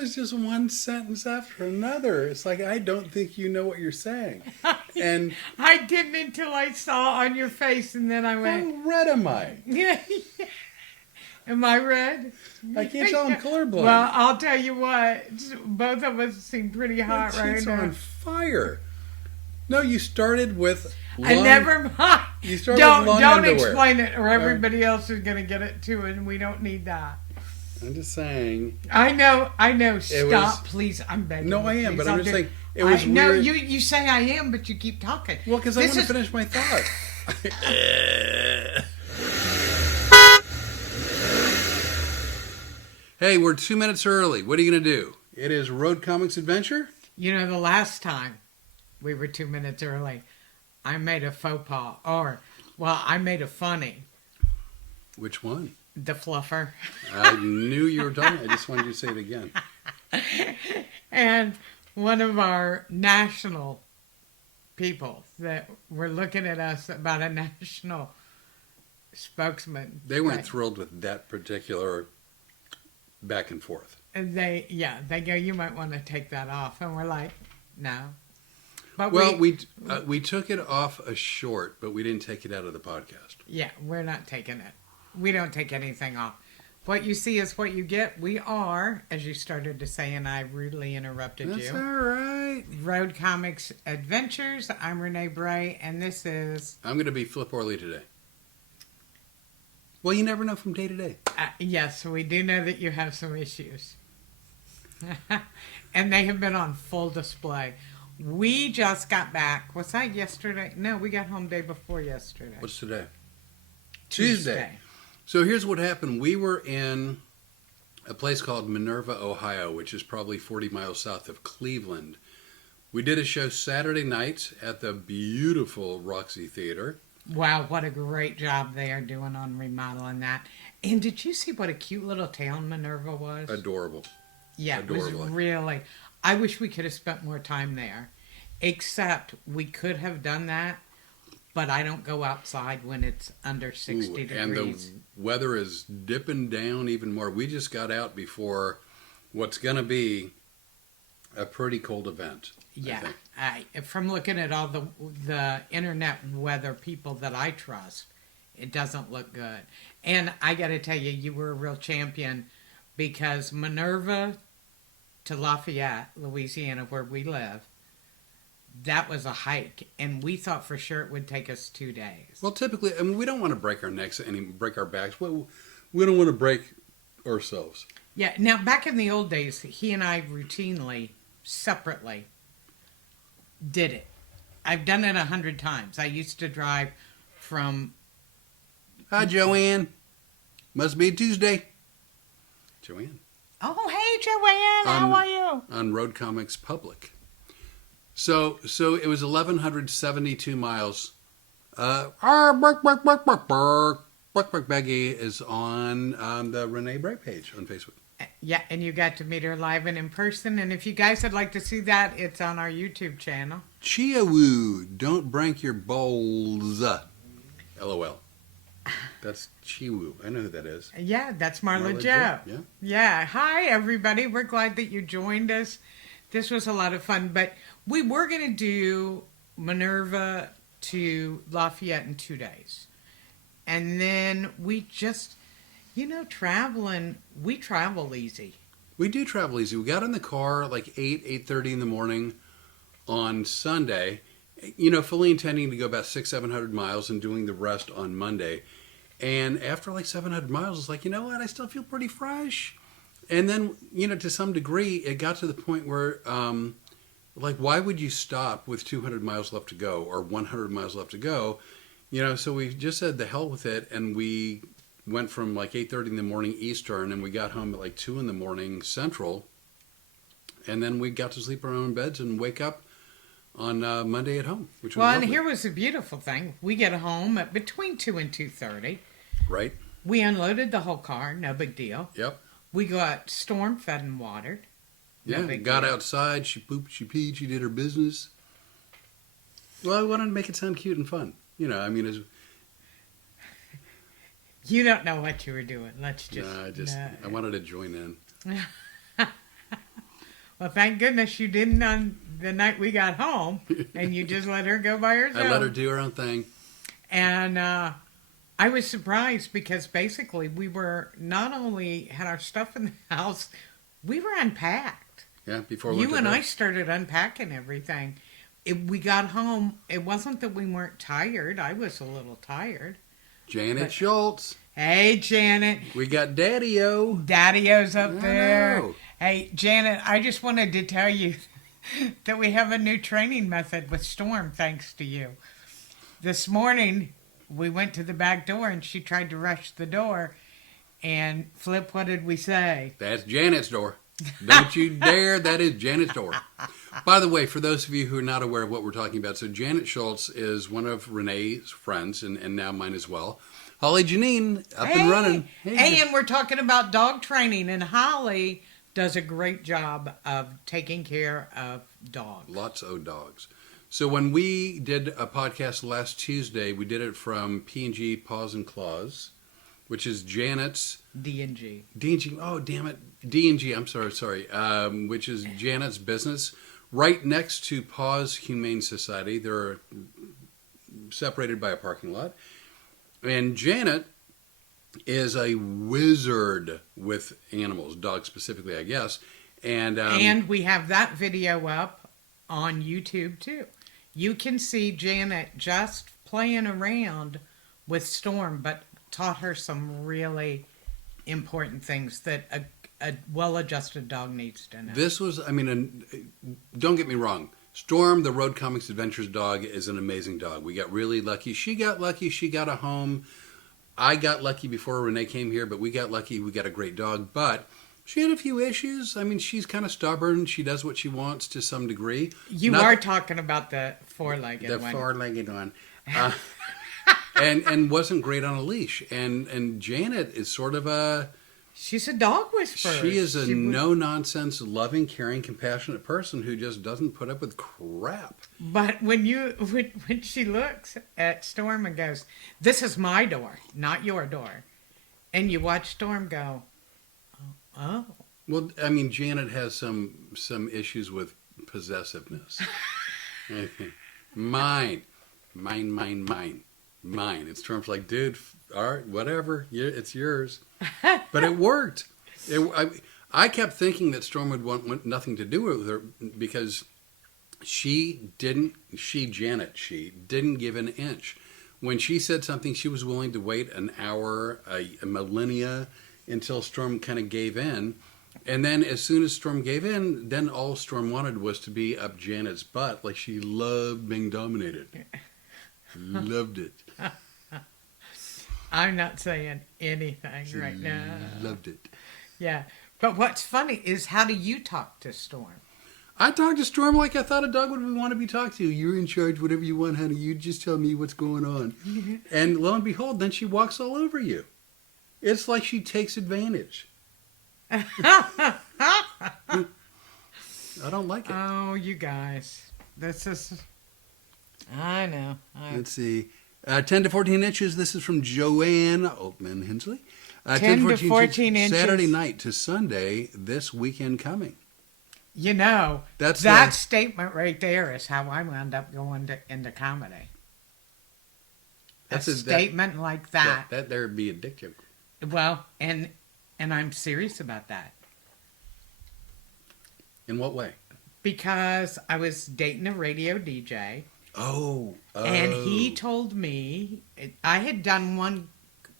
was just one sentence after another. It's like, I don't think you know what you're saying. And I didn't until I saw on your face, and then I went, how red am I? yeah. Am I red? I can't tell I'm colorblind. Well, I'll tell you what. Both of us seem pretty hot My right cheeks now. are on fire. No, you started with long... I never mind. You started with long don't underwear. explain it, or everybody else is going to get it too, and we don't need that. I'm just saying. I know. Stop, please. I'm begging. No, I am, please, but I'm I'll just do- saying. It was No, weird. you say I am, but you keep talking. Well, because I want to finish my thought. Hey, we're 2 minutes early. What are you going to do? It is Road Comics Adventure? You know, the last time we were 2 minutes early, I made a faux pas. I made a funny. Which one? The fluffer. I knew you were talking. I just wanted you to say it again. And one of our national people that were looking at us about a national spokesman. They weren't thrilled with that particular back and forth. And they go, you might want to take that off. And we're like, no. But Well, we took it off a short, but we didn't take it out of the podcast. Yeah, we're not taking it. We don't take anything off. What you see is what you get. We are, as you started to say, and I rudely interrupted That's you. all right. Road Comics Adventures. I'm Rene Bray, and this is... I'm going to be Flip Rene today. Well, you never know from day to day. Yes, we do know that you have some issues. And they have been on full display. We just got back. Was that yesterday? No, we got home day before yesterday. What's today? Tuesday. So here's what happened. We were in a place called Minerva, Ohio, which is probably 40 miles south of Cleveland. We did a show Saturday night at the beautiful Roxy Theater. Wow, what a great job they are doing on remodeling that. And did you see what a cute little town Minerva was? Adorable. Yeah, Adorable. it was really... I wish we could have spent more time there. Except we could have done that, but I don't go outside when it's under 60 degrees. And the weather is dipping down even more. We just got out before what's going to be a pretty cold event. Yeah, from looking at all the internet weather people that I trust, it doesn't look good. And I got to tell you, you were a real champion because Minerva to Lafayette, Louisiana, where we live, that was a hike, and we thought for sure it would take us 2 days. Well, typically, I mean, we don't want to break our necks and break our backs. We don't want to break ourselves. Yeah, now back in the old days, he and I routinely, separately, did it. I've done it 100 times. I used to drive from... Hi, Joanne. Must be Tuesday. Joanne. Oh, hey, Joanne, how are you? On Road Comics Public. So it was 1,172 miles. Bark, Beggy is on the Rene Bray page on Facebook. Yeah, and you got to meet her live and in person. And if you guys would like to see that, it's on our YouTube channel. Chia-woo, don't break your balls. LOL. That's Chi-woo. I know who that is. Yeah, that's Marla Joe. Yeah. Yeah. Hi, everybody. We're glad that you joined us. This was a lot of fun. But we were going to do Minerva to Lafayette in 2 days. And then we just, traveling, we travel easy. We do travel easy. We got in the car like 8:30 in the morning on Sunday, fully intending to go about 600-700 miles and doing the rest on Monday. And after like 700 miles, it's like, you know what? I still feel pretty fresh. And then, to some degree, it got to the point where, why would you stop with 200 miles left to go or 100 miles left to go? So we just said the hell with it, and we went from like 8:30 in the morning Eastern, and we got home at like 2 in the morning Central, and then we got to sleep in our own beds and wake up on Monday at home, which was lovely. And here was the beautiful thing. We get home at between 2 and 2:30. Right. We unloaded the whole car, no big deal. Yep. We got storm fed and watered. No big deal. Outside, she pooped, she peed, she did her business. Well, I wanted to make it sound cute and fun. You don't know what you were doing. Let's just... I wanted to join in. Well, thank goodness you didn't on the night we got home, and you just let her go by herself. I let her do her own thing. And I was surprised because basically we were not only had our stuff in the house, we were unpacked. Yeah, before we You went to and bed. I started unpacking everything. We got home. It wasn't that we weren't tired. I was a little tired. Janet Schultz. Hey, Janet. We got Daddy-O. Daddy-O's up I there. know. Hey, Janet, I just wanted to tell you that we have a new training method with Storm, thanks to you. This morning, we went to the back door, and she tried to rush the door. And, Flip, what did we say? That's Janet's door. Don't you dare. That is Janet's door. By the way, for those of you who are not aware of what we're talking about, so Janet Schultz is one of Renee's friends and now mine as well. Holly Janine, up and running. Hey, and we're talking about dog training, and Holly does a great job of taking care of dogs. Lots of dogs. So when we did a podcast last Tuesday, we did it from P&G Paws and Claws, which is Janet's... D&G. D&G, oh, damn it. D&G, I'm sorry. Which is Janet's business. Right next to Paws Humane Society. They're separated by a parking lot. And Janet is a wizard with animals, dogs specifically, I guess. And we have that video up on YouTube, too. You can see Janet just playing around with Storm, but taught her some really important things that a well-adjusted dog needs to know. This was, don't get me wrong. Storm, the Road Comics Adventures dog, is an amazing dog. We got really lucky. She got lucky. She got a home. I got lucky before Renee came here, but we got lucky. We got a great dog. But she had a few issues. She's kind of stubborn. She does what she wants to some degree. You are talking about the four-legged one. The four-legged one. And wasn't great on a leash. And Janet is sort of a... She's a dog whisperer. She is a no-nonsense, loving, caring, compassionate person who just doesn't put up with crap. But when she looks at Storm and goes, "This is my door, not your door," and you watch Storm go, "Oh." Well, Janet has some issues with possessiveness. Mine. And Storm's like, dude, all right, whatever, it's yours. But it worked. I kept thinking that Storm would want nothing to do with her because Janet didn't give an inch. When she said something, she was willing to wait an hour, a millennia, until Storm kind of gave in. And then as soon as Storm gave in, then all Storm wanted was to be up Janet's butt. Like she loved being dominated. Loved it. I'm not saying anything right now. Loved it. Yeah. But what's funny is, how do you talk to Storm? I talked to Storm like I thought a dog would want to be talked to. You're in charge, whatever you want, honey. You just tell me what's going on. And lo and behold, then she walks all over you. It's like she takes advantage. I don't like it. Oh, you guys. This is... I know. Let's see. 10 to 14 inches. This is from Joanne Oatman Hensley. 10 to 14 inches. Saturday night to Sunday this weekend coming. You know, that statement right there is how I wound up going into comedy. A statement like that. That there would be addictive. Well, and I'm serious about that. In what way? Because I was dating a radio DJ. Oh. And he told me, I had done one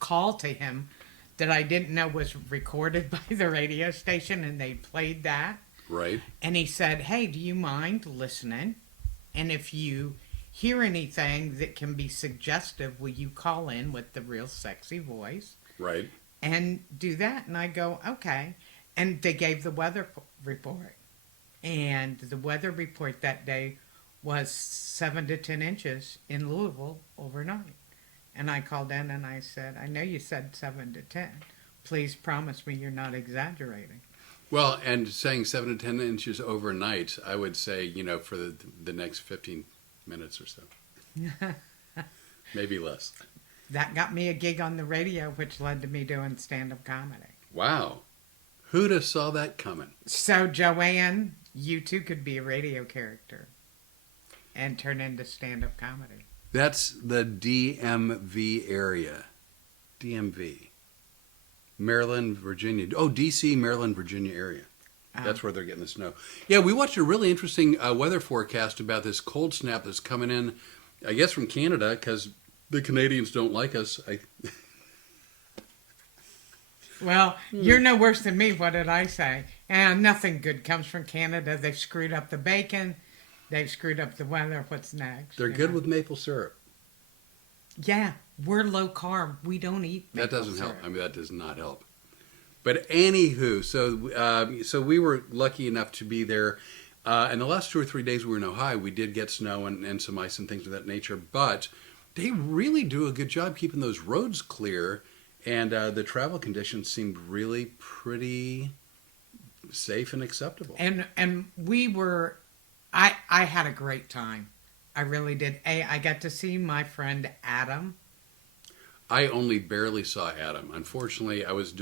call to him that I didn't know was recorded by the radio station, and they played that. Right. And he said, "Hey, do you mind listening? And if you hear anything that can be suggestive, will you call in with the real sexy voice?" Right. And do that. And I go, "Okay." And they gave the weather report. And the weather report that day was 7 to 10 inches in Louisville overnight. And I called in and I said, "I know you said 7 to 10. Please promise me you're not exaggerating." Well, and saying 7 to 10 inches overnight, I would say, for the next 15 minutes or so. Maybe less. That got me a gig on the radio, which led to me doing stand-up comedy. Wow. Who'd have saw that coming? So, Joanne, you too could be a radio character and turn into stand-up comedy. That's the DMV area. DMV. Maryland, Virginia. Oh, DC, Maryland, Virginia area. That's where they're getting the snow. Yeah, we watched a really interesting weather forecast about this cold snap that's coming in, I guess, from Canada, because the Canadians don't like us. Well, you're no worse than me. What did I say? And nothing good comes from Canada. They've screwed up the bacon. They've screwed up the weather. What's next? They're good with maple syrup. Yeah, we're low carb. We don't eat maple That doesn't syrup. help. I mean, that does not help. But anywho, so we were lucky enough to be there. And the last 2 or 3 days we were in Ohio, we did get snow and some ice and things of that nature. But they really do a good job keeping those roads clear. And the travel conditions seemed really pretty safe and acceptable. And we were, I had a great time. I really did. I got to see my friend Adam. I only barely saw Adam. Unfortunately, I was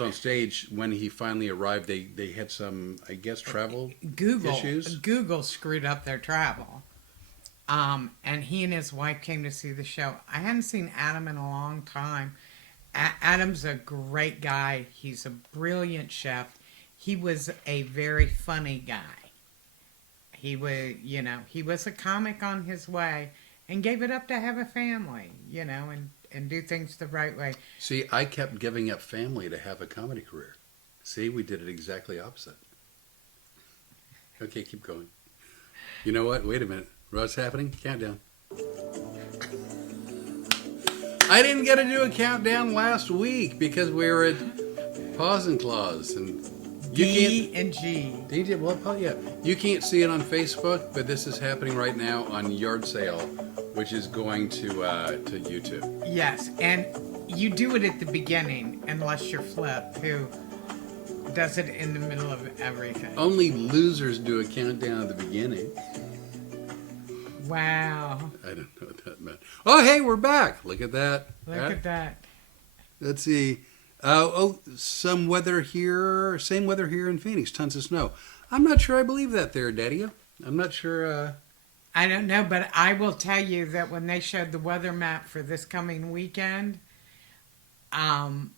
on stage when he finally arrived. They had some, I guess, travel issues. Google screwed up their travel. And he and his wife came to see the show. I hadn't seen Adam in a long time. Adam's a great guy. He's a brilliant chef. He was a very funny guy. He was a comic on his way and gave it up to have a family, and do things the right way. See, I kept giving up family to have a comedy career. See, we did it exactly opposite. Okay, keep going. You know what? Wait a minute. What's happening? Countdown. I didn't get to do a countdown last week because we were at Paws and Claws and D and G. DJ, well, yeah. You can't see it on Facebook, but this is happening right now on Yard Sale, which is going to YouTube. Yes, and you do it at the beginning, unless you're Flip, who does it in the middle of everything. Only losers do a countdown at the beginning. Wow. I don't know what that meant. Oh, hey, we're back. Look at that. Look at that. Let's see. Some weather here. Same weather here in Phoenix. Tons of snow. I'm not sure I believe that there, Daddy. I'm not sure. I don't know, but I will tell you that when they showed the weather map for this coming weekend, every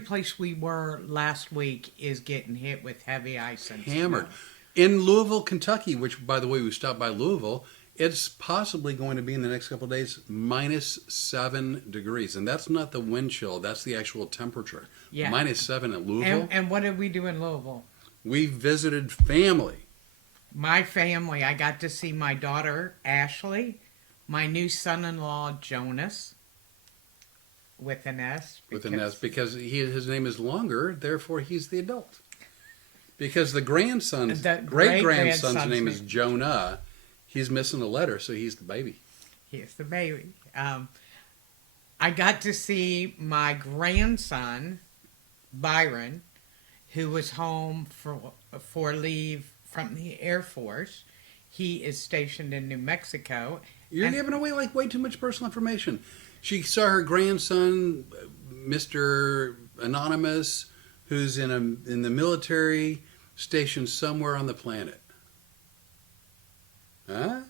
place we were last week is getting hit with heavy ice and hammered. snow. In Louisville, Kentucky, which, by the way, we stopped by Louisville, it's possibly going to be in the next couple of days -7 degrees. And that's not the wind chill. That's the actual temperature. Yeah. -7 at Louisville. And what did we do in Louisville? We visited family. My family. I got to see my daughter, Ashley, my new son-in-law, Jonas, with an S. With an S, because his name is longer, therefore he's the adult. Because the great-grandson's name is Jonah. He's missing a letter, so he's the baby. He's the baby. I got to see my grandson, Byron, who was home for leave from the Air Force. He is stationed in New Mexico. You're giving away way too much personal information. She saw her grandson, Mr. Anonymous, who's in the military, stationed somewhere on the planet. Huh?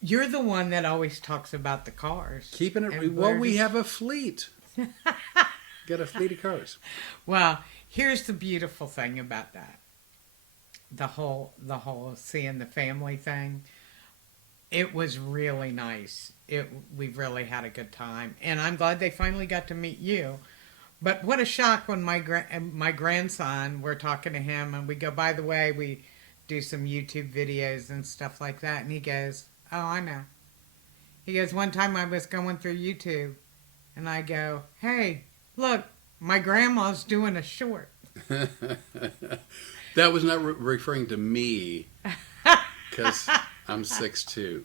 You're the one that always talks about the cars. Keeping it. Well, we have a fleet. Got a fleet of cars. Well, here's the beautiful thing about that. The whole seeing the family thing. It was really nice. We've really had a good time, and I'm glad they finally got to meet you. But what a shock when my grandson, we're talking to him, and we go, by the way, we do some YouTube videos and stuff like that, and he goes, oh, I know. He goes, one time I was going through YouTube, and I go, hey, look, my grandma's doing a short. That was not referring to me, because I'm 6'2".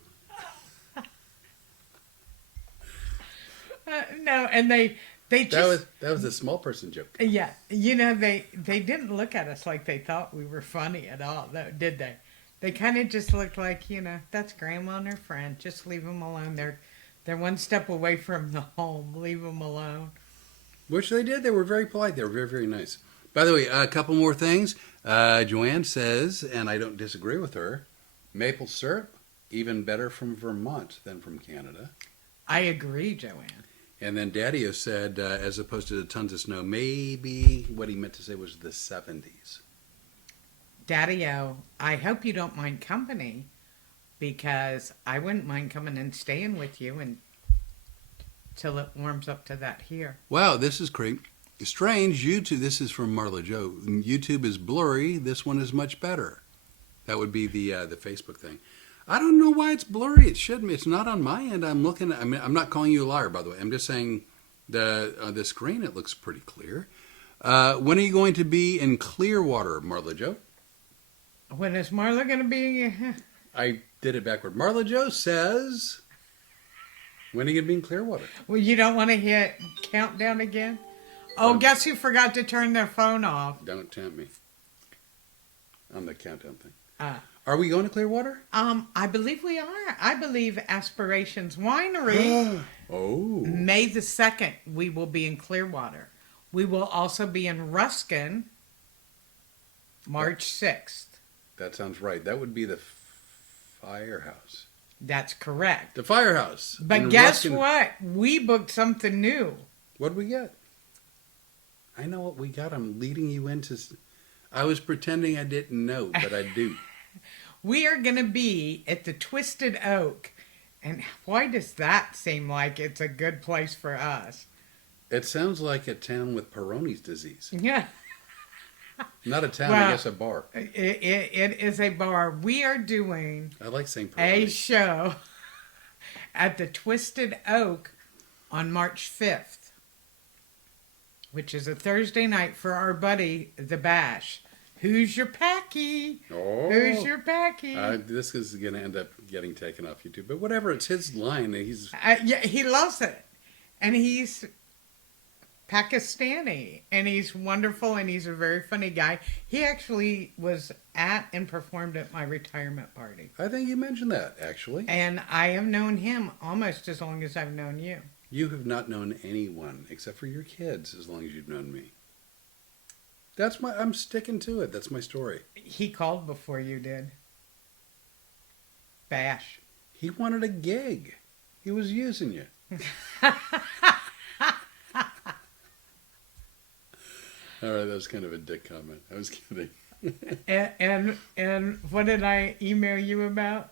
No, and they just... That was a small person joke. Yeah, they didn't look at us like they thought we were funny at all, though, did they? They kind of just looked like, that's Grandma and her friend. Just leave them alone. They're one step away from the home. Leave them alone. Which they did. They were very polite. They were very, very nice. By the way, a couple more things. Joanne says, and I don't disagree with her, maple syrup, even better from Vermont than from Canada. I agree, Joanne. And then Daddy-O said, as opposed to the tons of snow, maybe what he meant to say was the 70s. Daddy-O, I hope you don't mind company, because I wouldn't mind coming and staying with you until it warms up to that here. Wow, this is strange. YouTube, this is from Marla Joe. YouTube is blurry. This one is much better. That would be the Facebook thing. I don't know why it's blurry. It shouldn't be. It's not on my end. I'm looking. I'm not calling you a liar, by the way. I'm just saying the screen. It looks pretty clear. When are you going to be in Clearwater, Marla Joe? When is Marla going to be? I did it backward. Marla Joe says, when are you going to be in Clearwater? Well, you don't want to hit countdown again? Oh, guess who forgot to turn their phone off? Don't tempt me. On the countdown thing. Are we going to Clearwater? I believe we are. I believe Aspirations Winery. Oh. May the 2nd, we will be in Clearwater. We will also be in Ruskin, March 6th. That sounds right. That would be the firehouse. That's correct. The firehouse. But guess what? We booked something new. What'd we get? I know what we got. I'm leading you into... I was pretending I didn't know, but I do. We are going to be at the Twisted Oak. And why does that seem like it's a good place for us? It sounds like a town with Peyronie's disease. Yeah. Not a town, Well, I guess a bar. It is a bar. We are doing I like saying a Peroni. show at the Twisted Oak on March 5th, which is a Thursday night for our buddy, The Bash. Who's your packy? Oh. Who's your packy? This is going to end up getting taken off YouTube. But whatever, it's his line. Yeah, he loves it. And he's Pakistani. And he's wonderful, and he's a very funny guy. He actually was at and performed at my retirement party. I think you mentioned that, actually. And I have known him almost as long as I've known you. You have not known anyone except for your kids as long as you've known me. I'm sticking to it. That's my story. He called before you did. Bash. He wanted a gig. He was using you. All right, that was kind of a dick comment. I was kidding. And what did I email you about?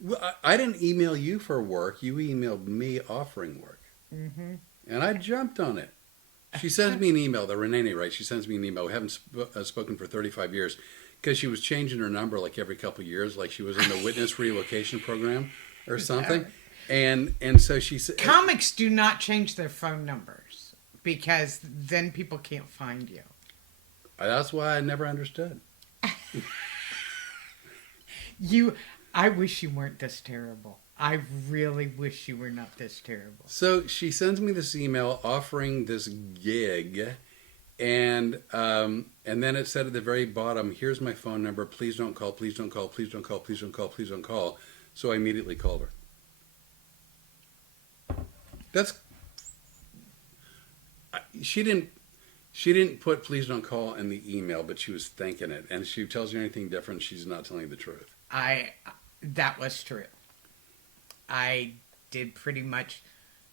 Well, I didn't email you for work. You emailed me offering work. Mm-hmm. And I jumped on it. She sends me an email, the Rene, right? She sends me an email. We haven't spoken for 35 years because she was changing her number like every couple of years, like she was in the witness relocation program or something. And so she said... Comics do not change their phone numbers because then people can't find you. That's why I never understood. I wish you weren't this terrible. I really wish you were not this terrible. So she sends me this email offering this gig, and then it said at the very bottom, "Here's my phone number. Please don't call. Please don't call. Please don't call. Please don't call. Please don't call." So I immediately called her. She didn't put "please don't call" in the email, but she was thinking it. And if she tells you anything different, she's not telling you the truth. That was true. I did pretty much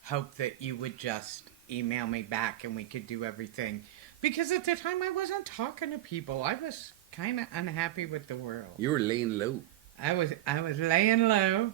hope that you would just email me back and we could do everything. Because at the time I wasn't talking to people. I was kind of unhappy with the world. You were laying low. I was laying low.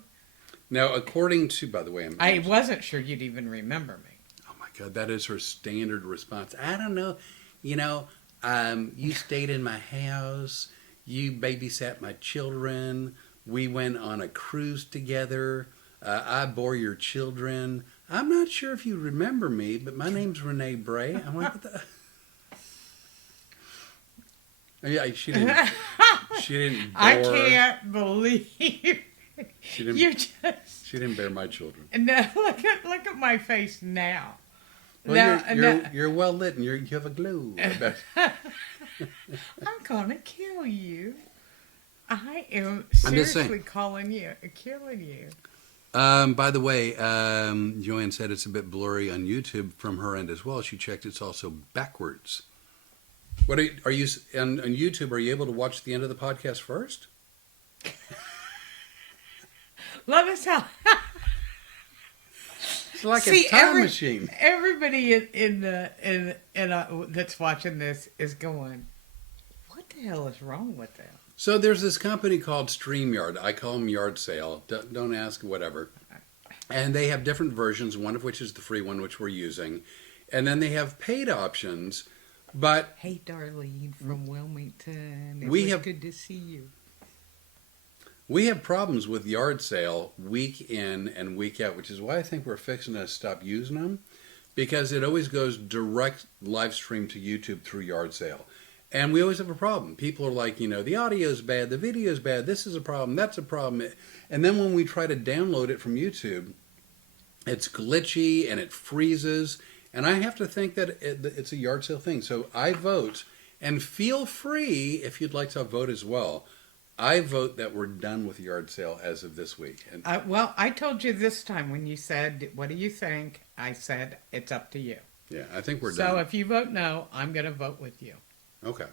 Now, according to, by the way, I wasn't sure you'd even remember me. Oh my God, that is her standard response. I don't know. You stayed in my house. You babysat my children. We went on a cruise together. I bore your children. I'm not sure if you remember me, but my name's Rene Bray. I'm like, what the... Yeah, she didn't bore... I can't believe She didn't, you just... She didn't bear my children. No, look at my face now. Well, No, you're well lit and you have a glow. I'm gonna kill you. I am I'm just seriously saying. killing you. By the way, Joanne said it's a bit blurry on YouTube from her end as well. She checked it's also backwards. What are you on YouTube? Are you able to watch the end of the podcast first? Let us help. It's like a time machine. Everybody that's watching this is going, what the hell is wrong with them? So there's this company called StreamYard. I call them Yard Sale. Don't ask, whatever. And they have different versions, one of which is the free one, which we're using. And then they have paid options. But hey, Darlene from Wilmington. It we was have good to see you. We have problems with Yard Sale week in and week out, which is why I think we're fixing to stop using them, because it always goes direct live stream to YouTube through Yard Sale. And we always have a problem. People are like, the audio's bad, the video's bad, this is a problem, that's a problem. And then when we try to download it from YouTube, it's glitchy and it freezes. And I have to think that it's a Yard Sale thing. So I vote, and feel free if you'd like to vote as well. I vote that we're done with Yard Sale as of this week. And well, I told you this time when you said, what do you think? I said, it's up to you. yeah, I think we're So done. if you vote no, I'm going to vote with you. Okay.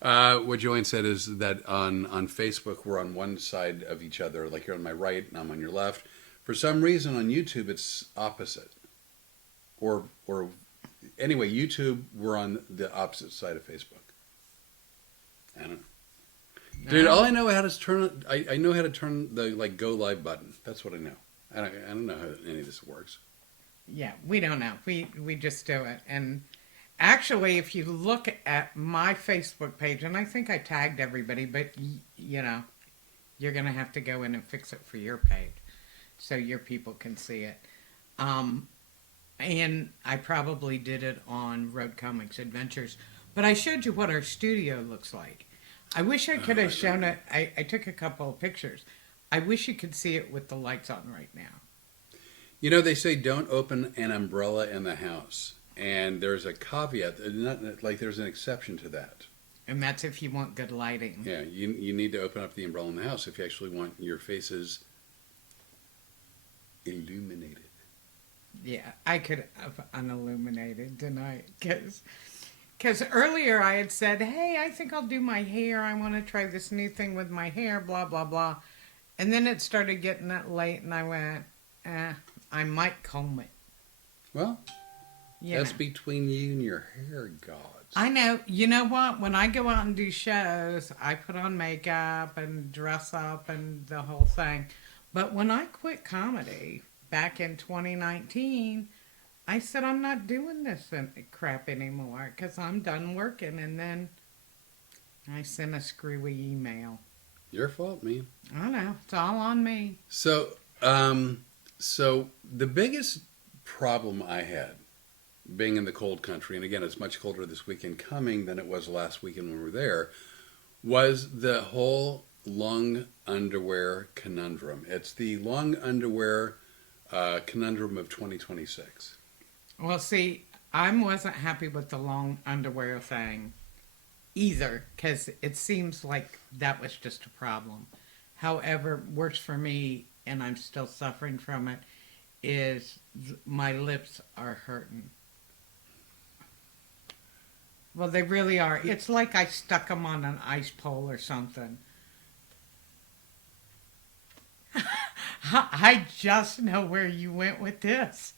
What Joanne said is that on Facebook, we're on one side of each other. Like you're on my right and I'm on your left. For some reason on YouTube, it's opposite. Or anyway, YouTube, we're on the opposite side of Facebook. I don't know. Dude, all I know how to turn I know how to turn the go live button. That's what I know. I don't know how any of this works. Yeah, we don't know. We just do it. And actually, if you look at my Facebook page, and I think I tagged everybody, but you're going to have to go in and fix it for your page so your people can see it. And I probably did it on Road Comics Adventures, but I showed you what our studio looks like. I wish I could have shown it. I took a couple of pictures. I wish you could see it with the lights on right now. They say don't open an umbrella in the house. And there's a caveat, there's an exception to that. And that's if you want good lighting. Yeah, you need to open up the umbrella in the house if you actually want your faces illuminated. Yeah, I could have unilluminated tonight because earlier I had said, hey, I think I'll do my hair. I want to try this new thing with my hair, blah, blah, blah. And then it started getting that late and I went, I might comb it. Well, that's between you and your hair gods. I know. You know what? When I go out and do shows, I put on makeup and dress up and the whole thing. But when I quit comedy back in 2019, I said, I'm not doing this crap anymore because I'm done working. And then I sent a screwy email. Your fault, man. I know. It's all on me. So the biggest problem I had being in the cold country, and again, it's much colder this weekend coming than it was last weekend when we were there, was the whole long underwear conundrum. It's the long underwear conundrum of 2026. Well, see, I wasn't happy with the long underwear thing either because it seems like that was just a problem. However, worse for me, and I'm still suffering from it, is my lips are hurting. Well, they really are. It's like I stuck them on an ice pole or something. I just know where you went with this.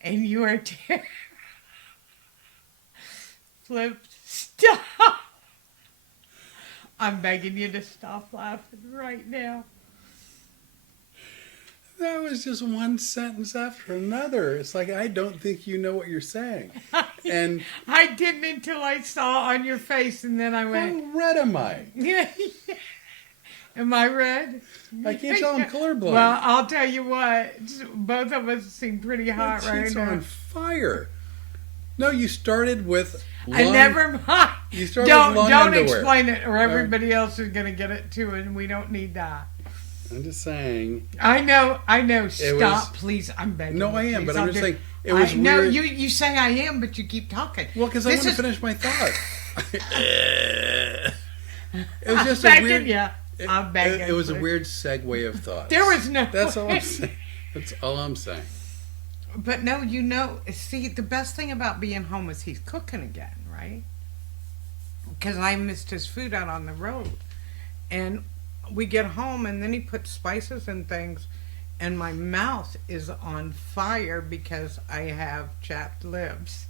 And you are Flip, stop. I'm begging you to stop laughing right now. That was just one sentence after another. It's like, I don't think you know what you're saying. And I didn't until I saw on your face, and then I went, how red am I? Am I red? I can't tell I'm colorblind. Well, I'll tell you what. Both of us seem pretty hot My right cheeks now. are on fire. No, you started with long... I never mind. You started with long don't underwear. explain it, or everybody else is going to get it too, and we don't need that. I'm just saying. I know. Stop, was, please. I'm begging. No, I am, please, but I'm just saying. It was weird. No, you say I am, but you keep talking. Well, because I want to finish my thought. It was just I'm a weird. Yeah, I'm begging. It was a weird segue of thought. There was no. That's all I'm saying. That's all I'm saying. But no, see, the best thing about being home is he's cooking again, right? because I missed his food out on the road. And we get home, and then he puts spices and things, and my mouth is on fire because I have chapped lips.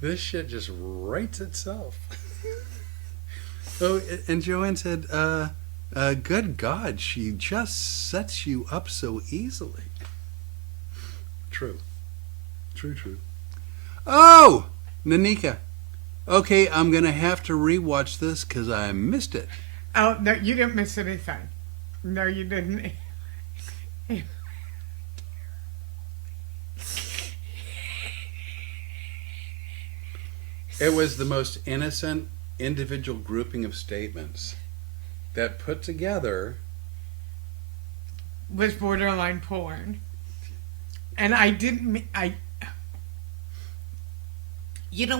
This shit just writes itself. Oh, and Joanne said, good God, she just sets you up so easily. True. True. Oh, Nanika. Okay, I'm going to have to rewatch this because I missed it. Oh, no, you didn't miss anything. No, you didn't. It was the most innocent individual grouping of statements that put together Was borderline porn. And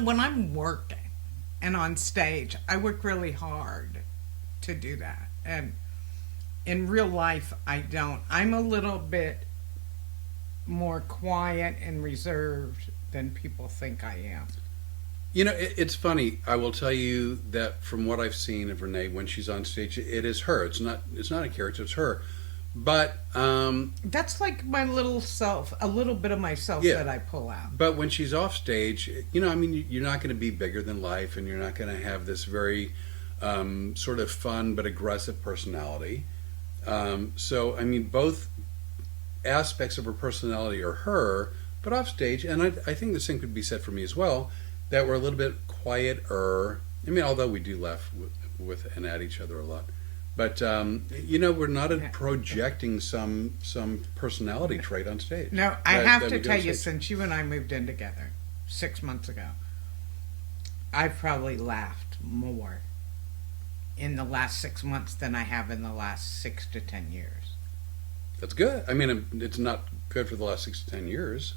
when I'm working and on stage, I work really hard to do that. And in real life, I don't. I'm a little bit more quiet and reserved than people think I am. You know, it's funny. I will tell you that from what I've seen of Rene when she's on stage, it is her. It's not a character. It's her. But that's like my little self, a little bit of myself that I pull out. But when she's off stage, I mean, you're not going to be bigger than life, and you're not going to have this very sort of fun but aggressive personality. So, I mean, both aspects of her personality are her, but off stage, and I think the same could be said for me as well, that we're a little bit quieter. I mean, although we do laugh with and at each other a lot. But, we're not projecting some personality trait on stage. No, I have to tell you, since you and I moved in together 6 months ago, I've probably laughed more in the last 6 months than I have in the last 6 to 10 years. That's good. I mean, it's not good for the last 6 to 10 years.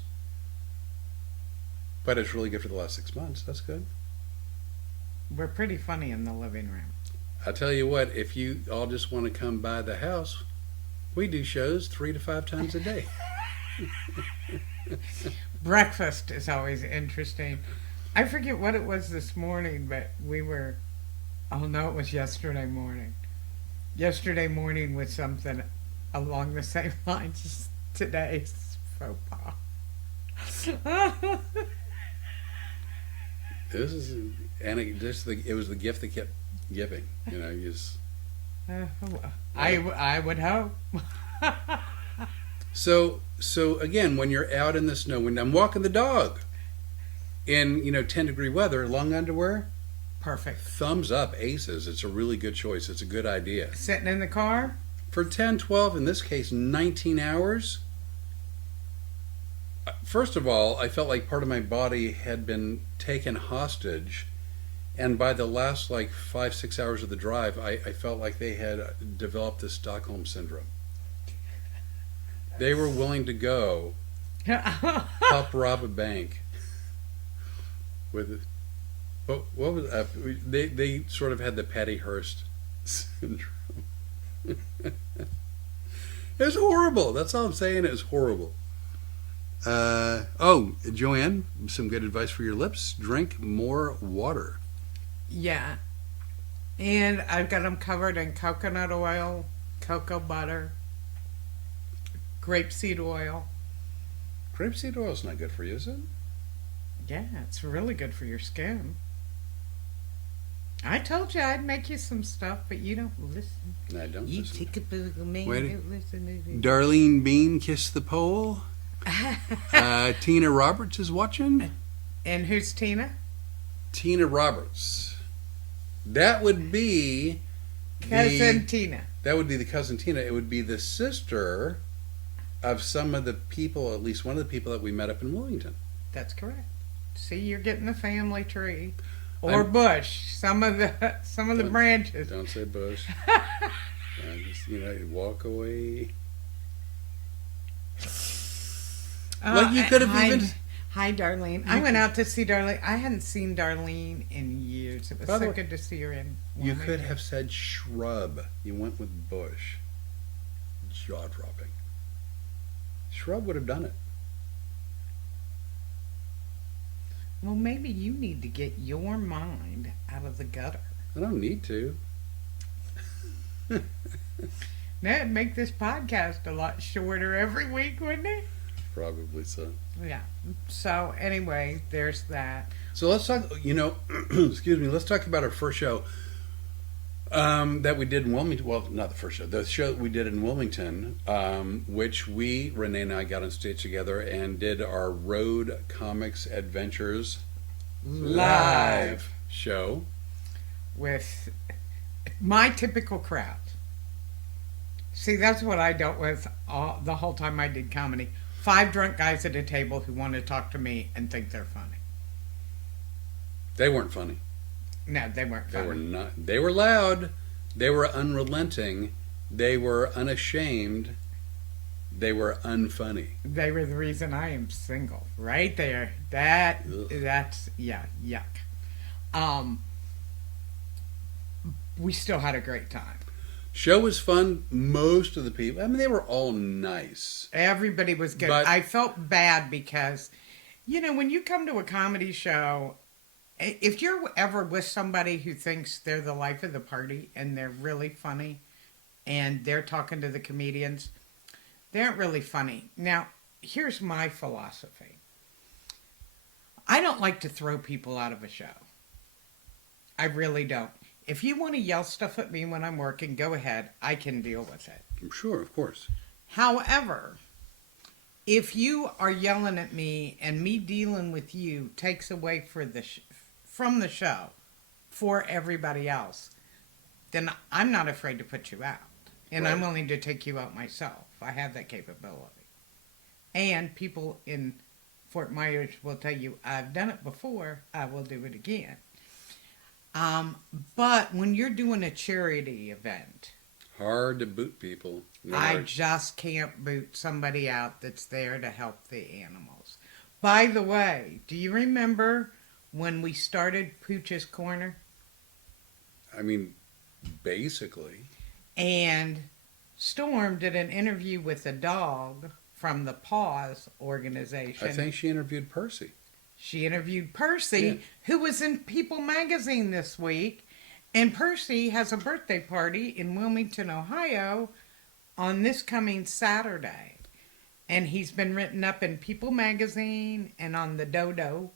But it's really good for the last 6 months. That's good. We're pretty funny in the living room. I tell you what, if you all just want to come by the house, we do shows 3 to 5 times a day. Breakfast is always interesting. I forget what it was this morning, but it was yesterday morning. Yesterday morning was something along the same lines as today's faux pas. This is, and it was the gift that kept giving. You just. I would hope. So again, when you're out in the snow, when I'm walking the dog, in 10-degree weather, long underwear, perfect. Thumbs up, aces. It's a really good choice. It's a good idea. Sitting in the car for 10, 12, in this case, 19 hours. First of all, I felt like part of my body had been taken hostage, and by the last 5-6 hours of the drive, I felt like they had developed this Stockholm syndrome. They were willing to go help rob a bank with what was they sort of had the Patty Hearst syndrome. It was horrible. That's all I'm saying. It was horrible. Joanne, some good advice for your lips. Drink more water. Yeah. And I've got them covered in coconut oil, cocoa butter, grapeseed oil. Grapeseed oil is not good for you, is it? Yeah, it's really good for your skin. I told you I'd make you some stuff, but you don't listen. I don't you listen. You take a bit of me, don't listen. Darlene Bean kissed the pole. Tina Roberts is watching. And who's Tina? Tina Roberts. That would be Cousin Tina. That would be the cousin Tina. It would be the sister of some of the people, at least one of the people that we met up in Wilmington. That's correct. See, you're getting the family tree. Or Bush. Some of the branches. Don't say Bush. Just, walk away. You could have even. Hi, Darlene. I went out to see Darlene. I hadn't seen Darlene in years. It was so good to see her in Wilmington. You could have said shrub. You went with Bush. Jaw dropping. Shrub would have done it. Well, maybe you need to get your mind out of the gutter. I don't need to. That'd make this podcast a lot shorter every week, wouldn't it? Probably so. Yeah. So anyway, there's that. So let's talk, excuse me, let's talk about our first show that we did in Wilmington. Well, not the first show. The show that we did in Wilmington, which Rene and I got on stage together and did our Road Comics Adventures live show. With my typical crowd. See, that's what I dealt with the whole time I did comedy. 5 drunk guys at a table who want to talk to me and think they're funny. They weren't funny. No, they weren't funny. They were not. They were loud. They were unrelenting. They were unashamed. They were unfunny. They were the reason I am single. Right there. That's yuck. We still had a great time. Show was fun. Most of the people, I mean, they were all nice. Everybody was good. But I felt bad because, when you come to a comedy show, if you're ever with somebody who thinks they're the life of the party and they're really funny and they're talking to the comedians, they aren't really funny. Now, here's my philosophy. I don't like to throw people out of a show. I really don't. If you want to yell stuff at me when I'm working, go ahead. I can deal with it. I'm sure, of course. However, if you are yelling at me and me dealing with you takes away from the show for everybody else, then I'm not afraid to put you out. And Right. I'm willing to take you out myself. I have that capability. And people in Fort Myers will tell you, I've done it before, I will do it again. But when you're doing a charity event, Hard to boot people. No I hard. just can't boot somebody out that's there to help the animals. By the way, do you remember when we started Pooch's Corner? I mean, basically. And Storm did an interview with a dog from the Paws organization. I think she interviewed Percy. She interviewed Percy, Yeah. who was in People magazine this week. And Percy has a birthday party in Wilmington, Ohio on this coming Saturday. And he's been written up in People magazine and on the Dodo.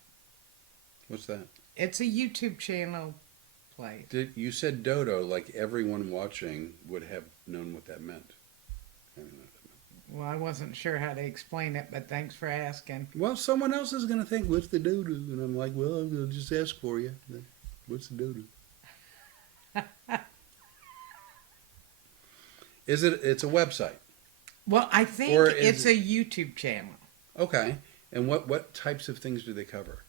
What's that? It's a YouTube channel place. You said dodo, like everyone watching would have known what that meant. I don't know. Well, I wasn't sure how to explain it, but thanks for asking. Well, someone else is going to think, what's the dodo? And I'm like, well, I'll just ask for you. What's the dodo? It's a website. Well, I think Or it's a YouTube channel. Okay. And what types of things do they cover?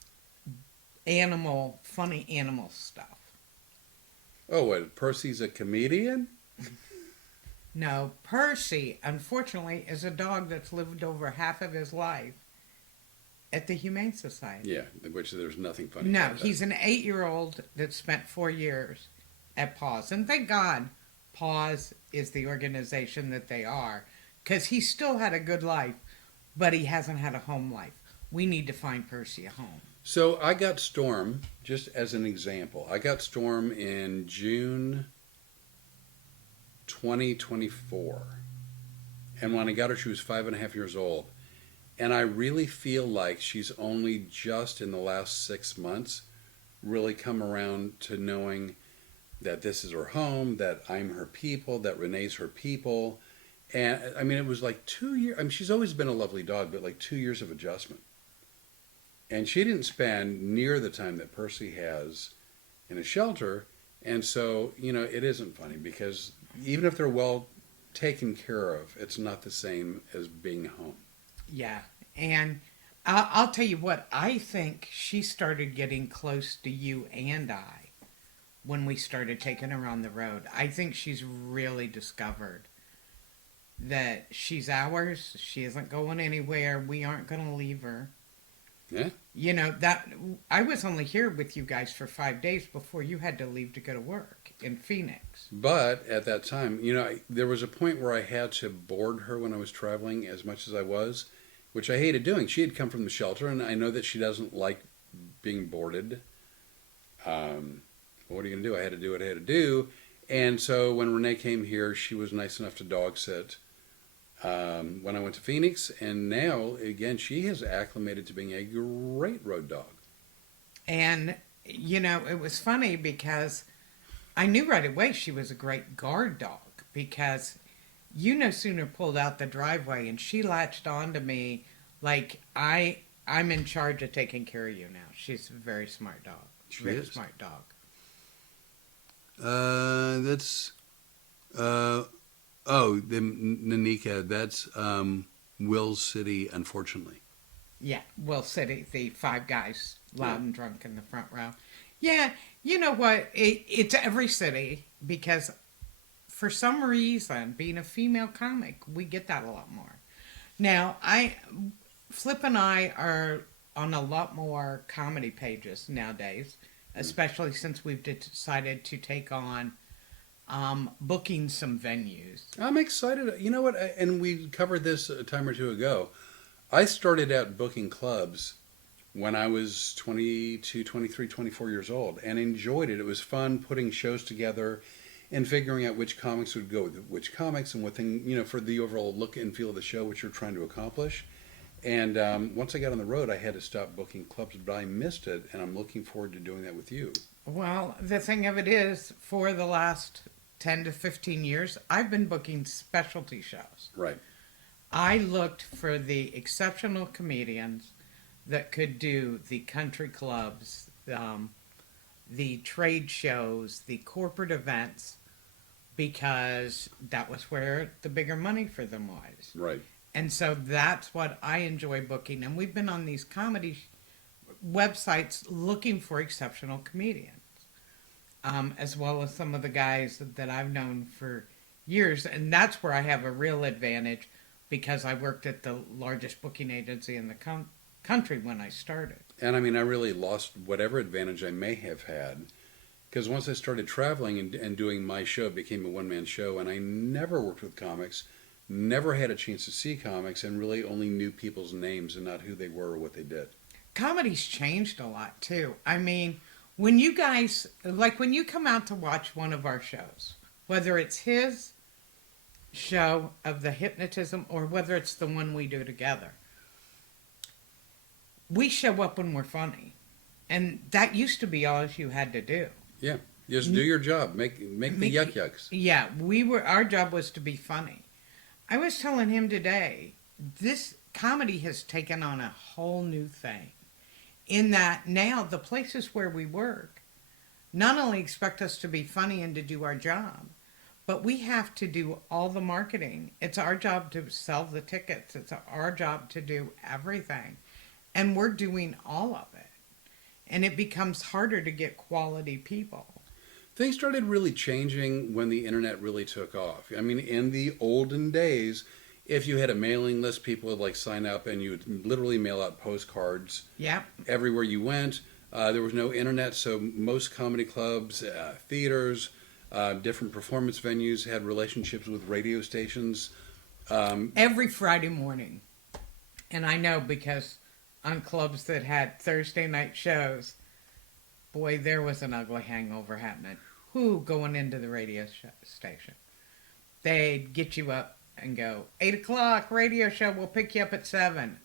Funny animal stuff. Oh, what, Percy's a comedian? No, Percy, unfortunately, is a dog that's lived over half of his life at the Humane Society. Yeah, which there's nothing funny No, about that. he's an 8-year-old that spent 4 years at Paws. And thank God Paws is the organization that they are, because he still had a good life, but he hasn't had a home life. We need to find Percy a home. So I got Storm, just as an example. I got Storm in June 2024. And when I got her, she was 5.5 years old. And I really feel like she's only just in the last 6 months really come around to knowing that this is her home, that I'm her people, that Renee's her people. And I mean, it was like 2 years. I mean, she's always been a lovely dog, but like 2 years of adjustment. And she didn't spend near the time that Percy has in a shelter. And so, it isn't funny because even if they're well taken care of, it's not the same as being home. Yeah, and I'll tell you what, I think she started getting close to you and I when we started taking her on the road. I think she's really discovered that she's ours. She isn't going anywhere. We aren't going to leave her. Yeah. That I was only here with you guys for 5 days before you had to leave to go to work. in Phoenix. But at that time, there was a point where I had to board her when I was traveling as much as I was, which I hated doing. She had come from the shelter, and I know that she doesn't like being boarded. What are you going to do? I had to do what I had to do. And so when Rene came here, she was nice enough to dog sit when I went to Phoenix. And now, again, she has acclimated to being a great road dog. And, it was funny because I knew right away she was a great guard dog because no sooner pulled out the driveway and she latched on to me like I'm in charge of taking care of you now. She's a very smart dog. She very is. smart dog. That's the Nanika. That's Will City, unfortunately. Yeah, Will City, the 5 guys loud and drunk in the front row. Yeah, you know what? It's every city because for some reason, being a female comic, we get that a lot more. Now, Flip and I are on a lot more comedy pages nowadays, especially since we've decided to take on booking some venues. I'm excited. You know what? And we covered this a time or two ago. I started out booking clubs when I was 22, 23, 24 years old and enjoyed it. It was fun putting shows together and figuring out which comics would go with which comics and what thing, for the overall look and feel of the show, which you're trying to accomplish. And once I got on the road, I had to stop booking clubs, but I missed it, and I'm looking forward to doing that with you. Well, the thing of it is, for the last 10 to 15 years, I've been booking specialty shows. Right. I looked for the exceptional comedians that could do the country clubs, the trade shows, the corporate events, because that was where the bigger money for them was. Right. And so that's what I enjoy booking. And we've been on these comedy websites looking for exceptional comedians, as well as some of the guys that I've known for years. And that's where I have a real advantage because I worked at the largest booking agency in the country when I started. And I mean, I really lost whatever advantage I may have had because once I started traveling and doing my show, it became a one-man show, and I never worked with comics, never had a chance to see comics, and really only knew people's names and not who they were or what they did. Comedy's changed a lot, too. I mean, when you guys, when you come out to watch one of our shows, whether it's his show of the hypnotism or whether it's the one we do together, we show up when we're funny. And that used to be all you had to do. Yeah, just do your job. Make the yucks. Yeah, our job was to be funny. I was telling him today, this comedy has taken on a whole new thing. In that now the places where we work not only expect us to be funny and to do our job, but we have to do all the marketing. It's our job to sell the tickets. It's our job to do everything. And we're doing all of it. And it becomes harder to get quality people. Things started really changing when the internet really took off. I mean, in the olden days, if you had a mailing list, people would sign up and you would literally mail out postcards. Yep. Everywhere you went. There was no internet, so most comedy clubs, theaters, different performance venues had relationships with radio stations. Every Friday morning. And I know because on clubs that had Thursday night shows, boy, there was an ugly hangover happening. Going into the radio station. They'd get you up and go, 8 o'clock, radio show, we'll pick you up at 7.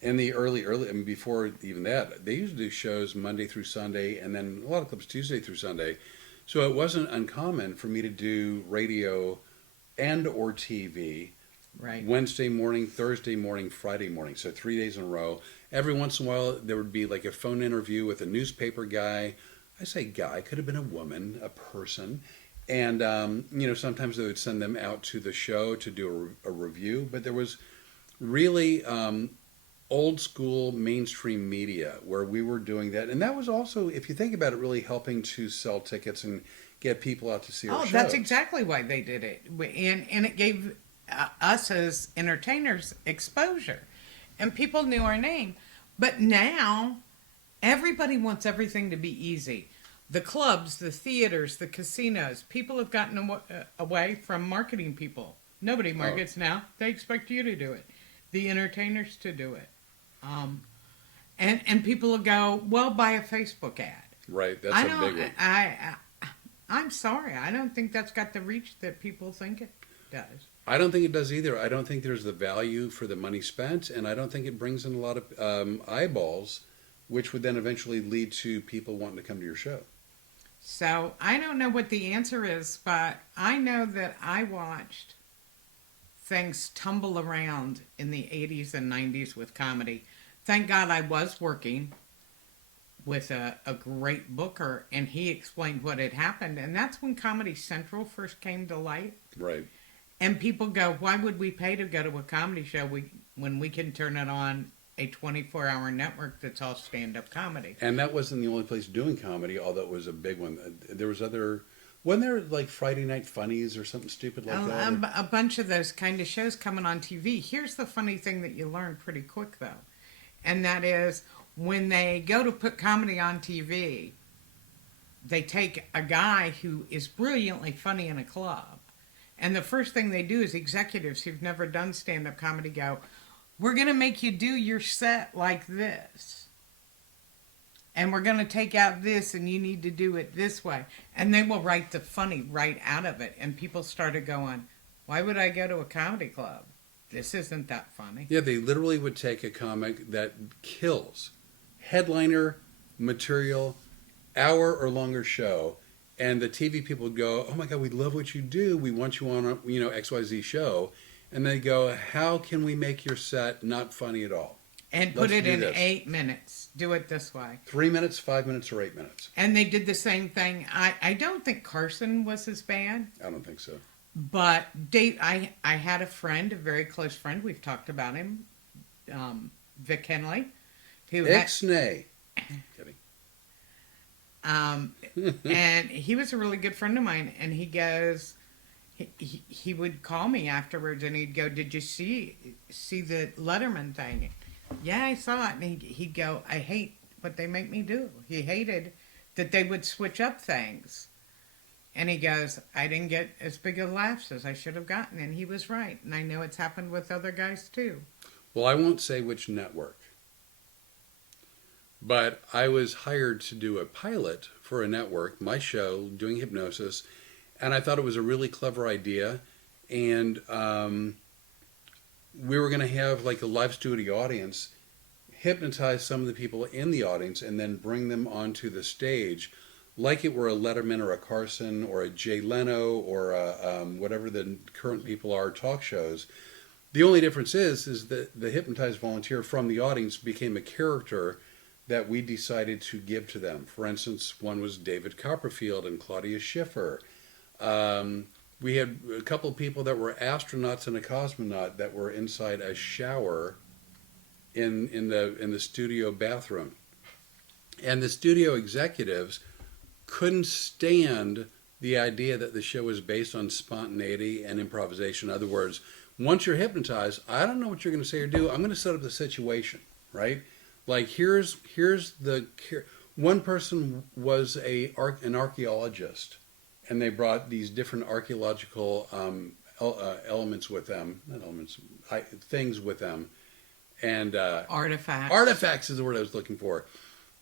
In the early, I mean, before even that, they used to do shows Monday through Sunday, and then a lot of clubs Tuesday through Sunday. So it wasn't uncommon for me to do radio and or TV. Right. Wednesday morning, Thursday morning, Friday morning. So 3 days in a row. Every once in a while, there would be a phone interview with a newspaper guy. I say guy, could have been a woman, a person. And, sometimes they would send them out to the show to do a review. But there was really old school mainstream media where we were doing that. And that was also, if you think about it, really helping to sell tickets and get people out to see our shows. That's exactly why they did it. And it gave us as entertainers exposure. And people knew our name. But now, everybody wants everything to be easy. The clubs, the theaters, the casinos, people have gotten away from marketing people. Nobody markets now. They expect you to do it. The entertainers to do it. And people will go, well, buy a Facebook ad. Right, that's a big one. I'm sorry. I don't think that's got the reach that people think it does. I don't think it does either. I don't think there's the value for the money spent, and I don't think it brings in a lot of eyeballs, which would then eventually lead to people wanting to come to your show. So I don't know what the answer is, but I know that I watched things tumble around in the 80s and 90s with comedy. Thank God I was working with a great booker, and he explained what had happened. And that's when Comedy Central first came to light. Right. And people go, why would we pay to go to a comedy show when we can turn it on a 24-hour network that's all stand-up comedy? And that wasn't the only place doing comedy, although it was a big one. There was other... Wasn't there like Friday Night Funnies or something stupid like that? A bunch of those kind of shows coming on TV. Here's the funny thing that you learn pretty quick, though. And that is, when they go to put comedy on TV, they take a guy who is brilliantly funny in a club. And the first thing they do is executives who've never done stand-up comedy go, we're going to make you do your set like this. And we're going to take out this, and you need to do it this way. And they will write the funny right out of it. And people started going, why would I go to a comedy club? This isn't that funny. Yeah, they literally would take a comic that kills, headliner, material, hour or longer show, and the TV people would go, oh my God, we love what you do. We want you on a XYZ show. And they go, how can we make your set not funny at all? And put it in 8 minutes. Do it this way. 3 minutes, 5 minutes, or 8 minutes. And they did the same thing. I don't think Carson was as bad. I don't think so. But Dave, I had a friend, a very close friend. We've talked about him, Vic Henley. Ixnay. Kidding. And he was a really good friend of mine. And he goes, he would call me afterwards, and he'd go, did you see the Letterman thing? Yeah, I saw it. And he'd go, I hate what they make me do. He hated that they would switch up things. And he goes, I didn't get as big of laughs as I should have gotten. And he was right. And I know it's happened with other guys too. Well, I won't say which network. But I was hired to do a pilot for a network, my show, doing hypnosis. And I thought it was a really clever idea. And we were going to have like a live studio audience, hypnotize some of the people in the audience, and then bring them onto the stage like it were a Letterman or a Carson or a Jay Leno or a, whatever the current people are, talk shows. The only difference is that the hypnotized volunteer from the audience became a character that we decided to give to them. For instance, one was David Copperfield and Claudia Schiffer. We had a couple of people that were astronauts and a cosmonaut that were inside a shower in the studio bathroom. And the studio executives couldn't stand the idea that the show was based on spontaneity and improvisation. In other words, once you're hypnotized, I don't know what you're going to say or do. I'm going to set up the situation, right? Like here's the one person was an archaeologist, and they brought these different archaeological elements with them, not elements, things with them, and Artifacts. Artifacts is the word I was looking for.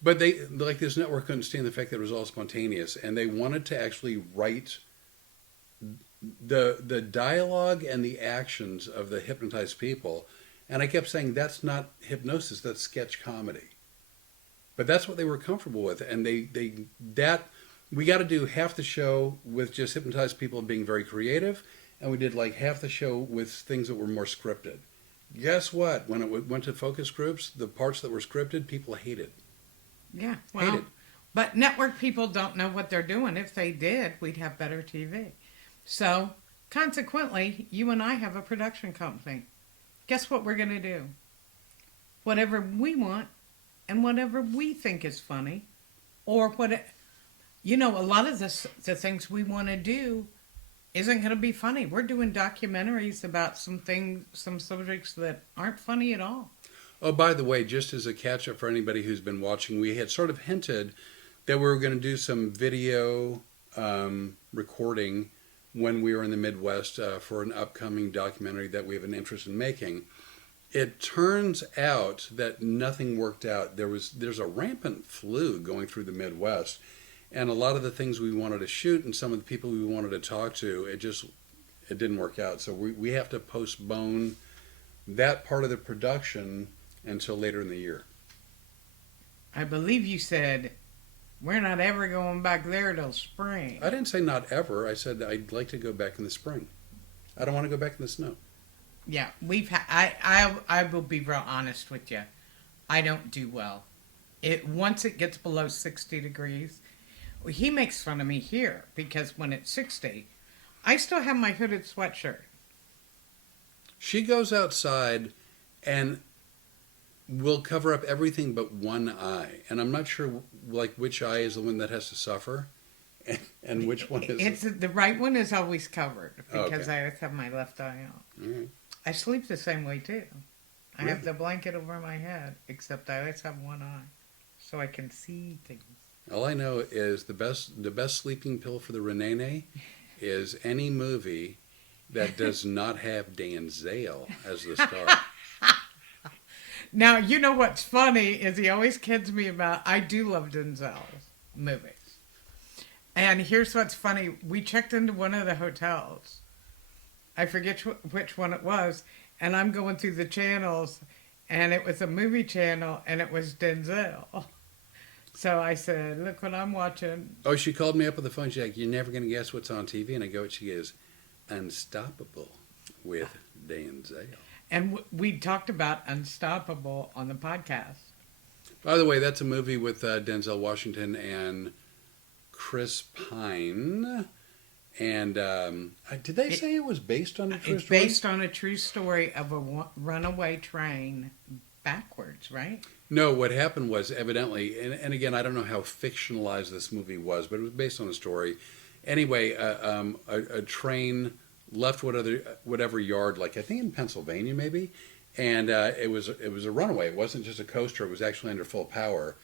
But they, like this network, couldn't stand the fact that it was all spontaneous, and they wanted to actually write the dialogue and the actions of the hypnotized people. And I kept saying, that's not hypnosis, that's sketch comedy. But that's what they were comfortable with, and we got to do half the show with just hypnotized people being very creative, and we did like half the show with things that were more scripted. Guess what? When it went to focus groups, the parts that were scripted, people hated. Yeah, well, but network people don't know what they're doing. If they did, we'd have better TV. So, consequently, you and I have a production company. Guess what we're going to do? Whatever we want and whatever we think is funny, or a lot of the things we want to do isn't going to be funny. We're doing documentaries about some subjects that aren't funny at all. Oh, by the way, just as a catch-up for anybody who's been watching, we had sort of hinted that we were going to do some video recording when we were in the Midwest for an upcoming documentary that we have an interest in making. It turns out that nothing worked out. There's a rampant flu going through the Midwest, and a lot of the things we wanted to shoot and some of the people we wanted to talk to, it didn't work out. So we have to postpone that part of the production until later in the year. I believe you said we're not ever going back there till spring. I didn't say not ever. I said I'd like to go back in the spring. I don't want to go back in the snow. Yeah, I will be real honest with you. I don't do well. Once it gets below 60 degrees, he makes fun of me here because when it's 60, I still have my hooded sweatshirt. She goes outside and will cover up everything but one eye, and I'm not sure like which eye is the one that has to suffer, and which one is. The right one is always covered because Okay. I always have my left eye out. Right. I sleep the same way too. I Really? have the blanket over my head, except I always have one eye, so I can see things. All I know is the best sleeping pill for the Rene is any movie that does not have Denzel as the star. Now, you know what's funny is he always kids me about, I do love Denzel's movies. And here's what's funny. We checked into one of the hotels. I forget which one it was. And I'm going through the channels, and it was a movie channel, and it was Denzel. So I said, look what I'm watching. Oh, she called me up on the phone. She's like, "You're never going to guess what's on TV." And I go, she goes, "Unstoppable with Denzel." And we talked about Unstoppable on the podcast. By the way, that's a movie with Denzel Washington and Chris Pine. And did they say it was based on a true It's story? based on a true story of a runaway train backwards, right? No, what happened was evidently, and again, I don't know how fictionalized this movie was, but it was based on a story. Anyway, a train left whatever yard, like I think in Pennsylvania maybe, and it was a runaway. It wasn't just a coaster; it was actually under full power,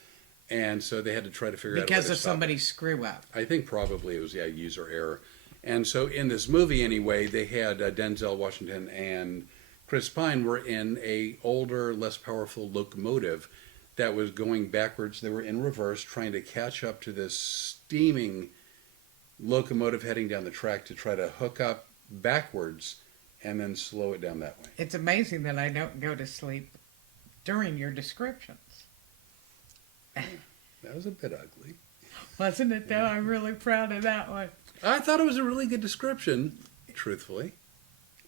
and so they had to try to figure out a way Because to of stop it. somebody's screw up. I think probably it was user error, and so in this movie anyway, they had Denzel Washington and Chris Pine were in a older, less powerful locomotive that was going backwards. They were in reverse, trying to catch up to this steaming locomotive heading down the track to try to hook up backwards and then slow it down that way. It's amazing that I don't go to sleep during your descriptions. That was a bit ugly. Wasn't it, though? I'm really proud of that one. I thought it was a really good description, truthfully.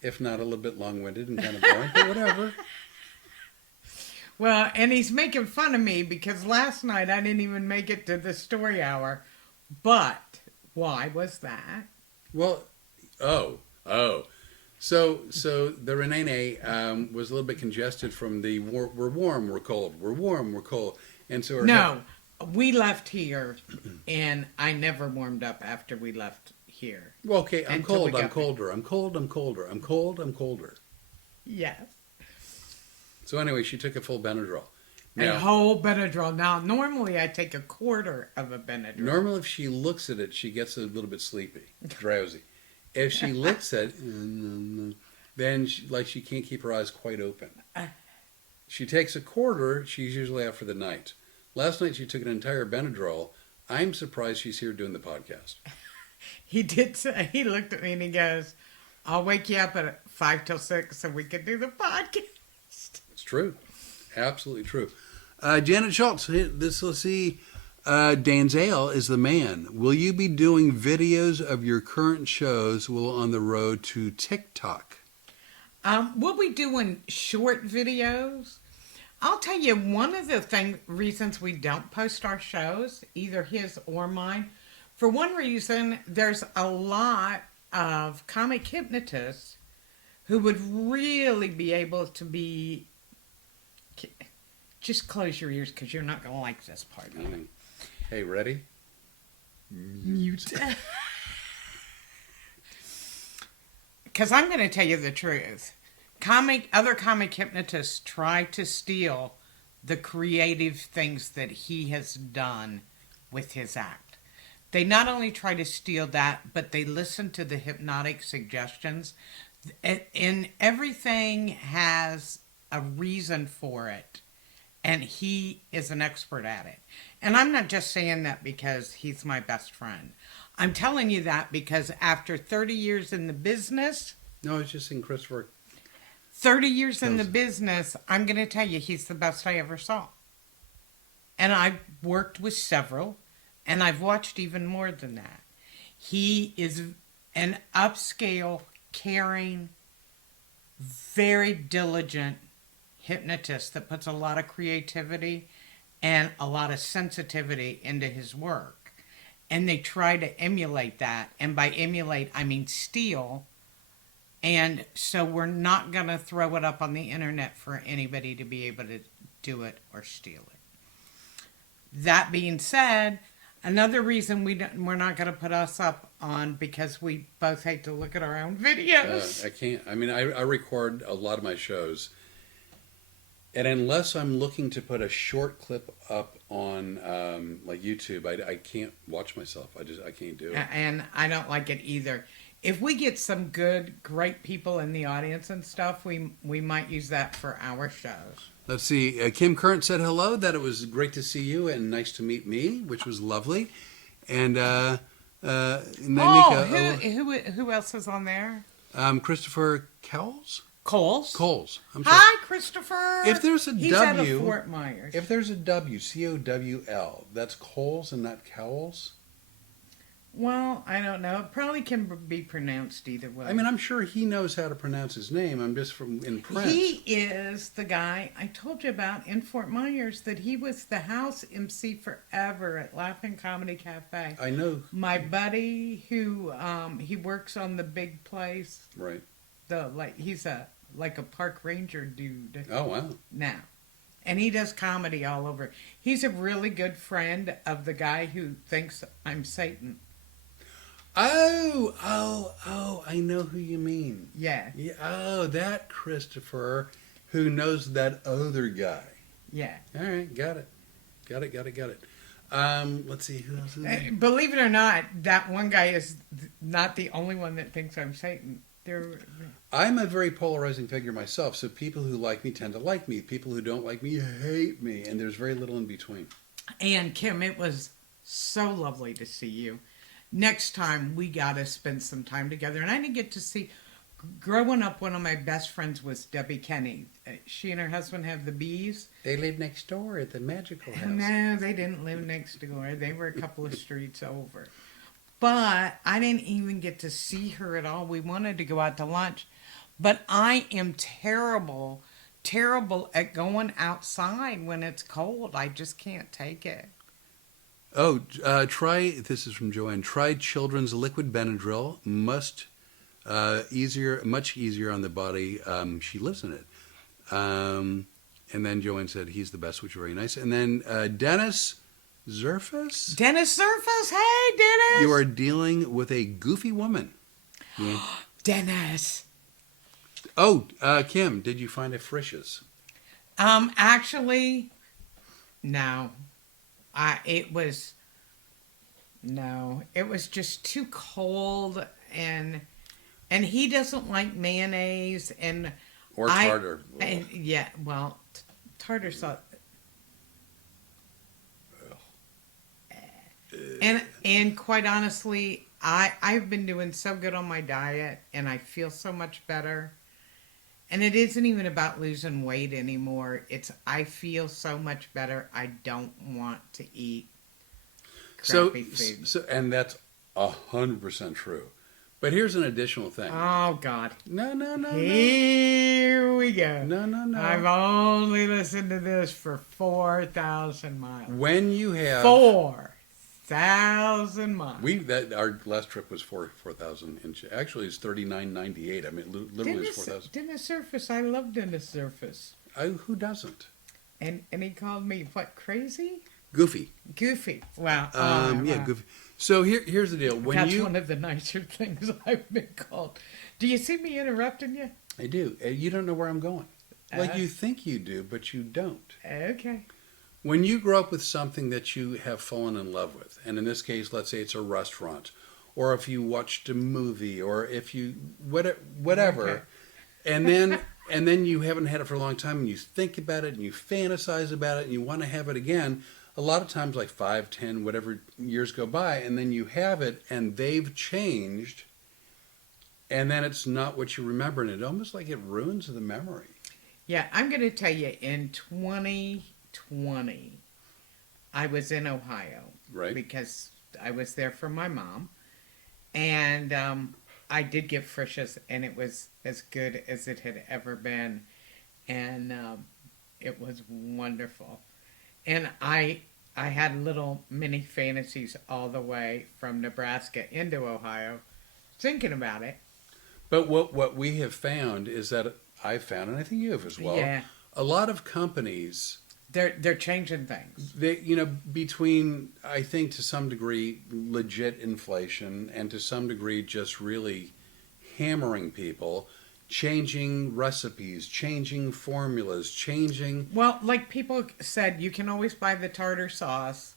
If not a little bit long-winded and kind of boring, but whatever. Well, and he's making fun of me because last night I didn't even make it to the story hour. But why was that? Well, oh. So the Rene was a little bit congested from the we're warm, we're cold, we're warm, we're cold. And so No, we left here, and I never warmed up after we left here. well, okay, I'm Until we cold, I'm got colder, I'm cold, I'm colder, I'm cold, I'm colder. Yes. So anyway, she took a full Benadryl. A whole Benadryl. Now, normally I take a quarter of a Benadryl. Normally, if she looks at it, she gets a little bit sleepy, drowsy. If she licks it, then she can't keep her eyes quite open. She takes a quarter, she's usually out for the night. Last night she took an entire Benadryl. I'm surprised she's here doing the podcast. He did say, he looked at me and he goes, I'll wake you up at 5 till 6 so we can do the podcast. It's true. Absolutely true. Janet Schultz, let's see. Denzel is the man. Will you be doing videos of your current shows while on the road to TikTok? We'll be doing short videos. I'll tell you one of the reasons we don't post our shows, either his or mine. For one reason, there's a lot of comic hypnotists who would really be able to be... Just close your ears because you're not going to like this part of it. Hey, ready? Mute. Because I'm going to tell you the truth. Other comic hypnotists try to steal the creative things that he has done with his act. They not only try to steal that, but they listen to the hypnotic suggestions. And everything has a reason for it. And he is an expert at it. And I'm not just saying that because he's my best friend. I'm telling you that because after 30 years in the business... No, I was just saying Christopher. 30 years in the business, I'm going to tell you, he's the best I ever saw. And I've worked with several, and I've watched even more than that. He is an upscale, caring, very diligent hypnotist that puts a lot of creativity and a lot of sensitivity into his work. And they try to emulate that. And by emulate, I mean steal. And so we're not going to throw it up on the internet for anybody to be able to do it or steal it. That being said, another reason we're not going to put us up on because we both hate to look at our own videos. I can't. I mean, I record a lot of my shows. And unless I'm looking to put a short clip up on like YouTube, I can't watch myself. I can't do it. And I don't like it either. If we get some good, great people in the audience and stuff, we might use that for our shows. Let's see. Kim Current said hello, that it was great to see you and nice to meet me, which was lovely. And Nanika, who else is on there? Christopher Cowles? Coles. I'm sorry. Hi, Christopher. If there's a He's W, out of Fort Myers. If there's a W, Cowl, that's Coles and not Cowles? Well, I don't know. It probably can be pronounced either way. I mean, I'm sure he knows how to pronounce his name. I'm just in print. He is the guy I told you about in Fort Myers that he was the house MC forever at Laughing Comedy Cafe. I know. My buddy who he works on the big place. Right. He's a park ranger dude. Oh, wow. Now. And he does comedy all over. He's a really good friend of the guy who thinks I'm Satan. Oh, I know who you mean. Yeah. Oh, that Christopher who knows that other guy. Yeah. All right, got it. Let's see, who else is there? Believe it or not, that one guy is not the only one that thinks I'm Satan. I'm a very polarizing figure myself, so people who like me tend to like me. People who don't like me hate me, and there's very little in between. And Kim, it was so lovely to see you. Next time, we got to spend some time together. And I didn't get to see... Growing up, one of my best friends was Debbie Kenny. She and her husband have the bees. They live next door at the magical house. No, they didn't live next door. They were a couple of streets over. But I didn't even get to see her at all. We wanted to go out to lunch. But I am terrible at going outside when it's cold. I just can't take it. Oh, this is from Joanne. Try children's liquid Benadryl. Much easier on the body. She lives in it. And then Joanne said he's the best, which is very nice. And then Dennis Zerfus. Hey, Dennis. You are dealing with a goofy woman. Yeah. Dennis. Oh, Kim, did you find a Frisch's? Actually, no. It was just too cold, and he doesn't like mayonnaise or tartar. Tartar sauce. And quite honestly, I've been doing so good on my diet, and I feel so much better. And it isn't even about losing weight anymore. I feel so much better. I don't want to eat crappy food. So, and that's 100% true. But here's an additional thing. Oh, God. No. Here we go. No. I've only listened to this for 4,000 miles. When you have 4,000 miles. Our last trip was 4,000 inches. Actually, it's 39.98. I mean, literally it's 4,000. Dennis Surface. I love Dennis Surface. Who doesn't? And he called me what? Crazy? Goofy. Wow. Yeah, goofy. So here's the deal. That's one of the nicer things I've been called. Do you see me interrupting you? I do. You don't know where I'm going. Like you think you do, but you don't. Okay. When you grow up with something that you have fallen in love with, and in this case, let's say it's a restaurant, or if you watched a movie, or if you whatever, Okay. and then you haven't had it for a long time, and you think about it, and you fantasize about it, and you want to have it again. A lot of times, like 5, 10, whatever years go by, and then you have it, and they've changed, and then it's not what you remember, and it almost like it ruins the memory. Yeah, I'm going to tell you, in 2020, I was in Ohio. Right. Because I was there for my mom. And I did get Frisch's, and it was as good as it had ever been. And it was wonderful. And I had little mini fantasies all the way from Nebraska into Ohio, thinking about it. But what we have found is that I've found, and I think you have as well, Yeah. a lot of companies, They're changing things. they between, I think, to some degree legit inflation, and to some degree just really hammering people, changing recipes, changing formulas, changing. Well, like people said, you can always buy the tartar sauce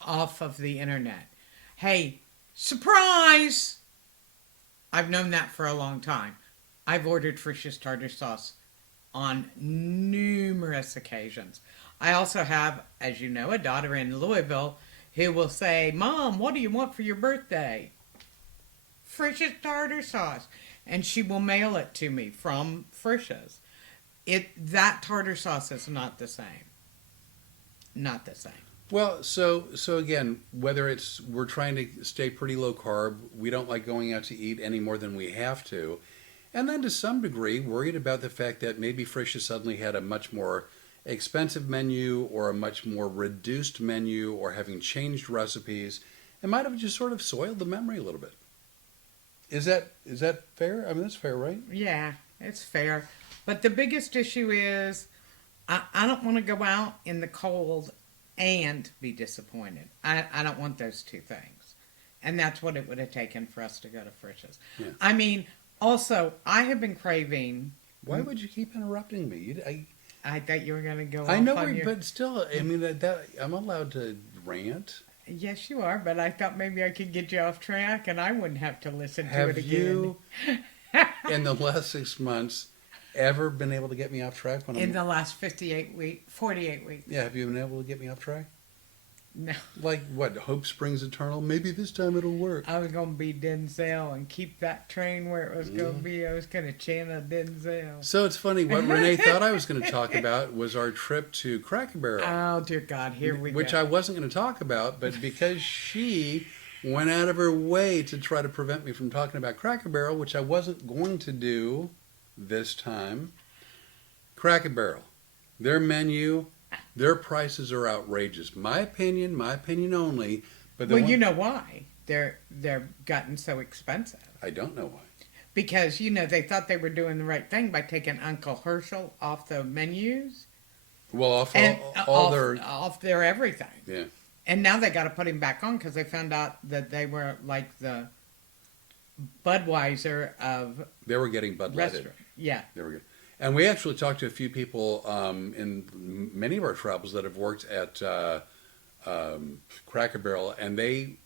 off of the internet. Hey, surprise! I've known that for a long time. I've ordered Frisch's tartar sauce on numerous occasions. I also have, as you know, a daughter in Louisville who will say, "Mom, what do you want for your birthday?" Frisch's tartar sauce. And she will mail it to me from Frisch's. That tartar sauce is not the same. Not the same. Well, so again, whether it's we're trying to stay pretty low carb, we don't like going out to eat any more than we have to, and then to some degree worried about the fact that maybe Frisch's suddenly had a much more expensive menu or a much more reduced menu, or having changed recipes, it might have just sort of soiled the memory a little bit. Is that fair? I mean, that's fair, right? Yeah, it's fair. But the biggest issue is I don't want to go out in the cold and be disappointed. I don't want those two things. And that's what it would have taken for us to go to Frisch's. Yeah. I mean, also, I have been craving. Why would you keep interrupting me? I thought you were going to go I off know, on your... but still, I mean, that I'm allowed to rant. Yes, you are, but I thought maybe I could get you off track and I wouldn't have to listen to Have it again. you, in the last 6 months, ever been able to get me off track? In the last 48 weeks. Yeah, have you been able to get me off track? No. Like what? Hope springs eternal. Maybe this time it'll work. I was going to be Denzel and keep that train where it was going to be. I was going to channel Denzel. So it's funny. What Rene thought I was going to talk about was our trip to Cracker Barrel. Oh, dear God, here we go. Which I wasn't going to talk about, but because she went out of her way to try to prevent me from talking about Cracker Barrel, which I wasn't going to do this time. Cracker Barrel, their menu, their prices are outrageous. My opinion only. But Well, you know why they're gotten so expensive. I don't know why. Because, they thought they were doing the right thing by taking Uncle Herschel off the menus. Well, off And all their everything. yeah. And now they got to put him back on because they found out that they were like the Budweiser of They were getting Bud Lighted. restaurant. Yeah. They were good. And we actually talked to a few people in many of our travels that have worked at Cracker Barrel, and they,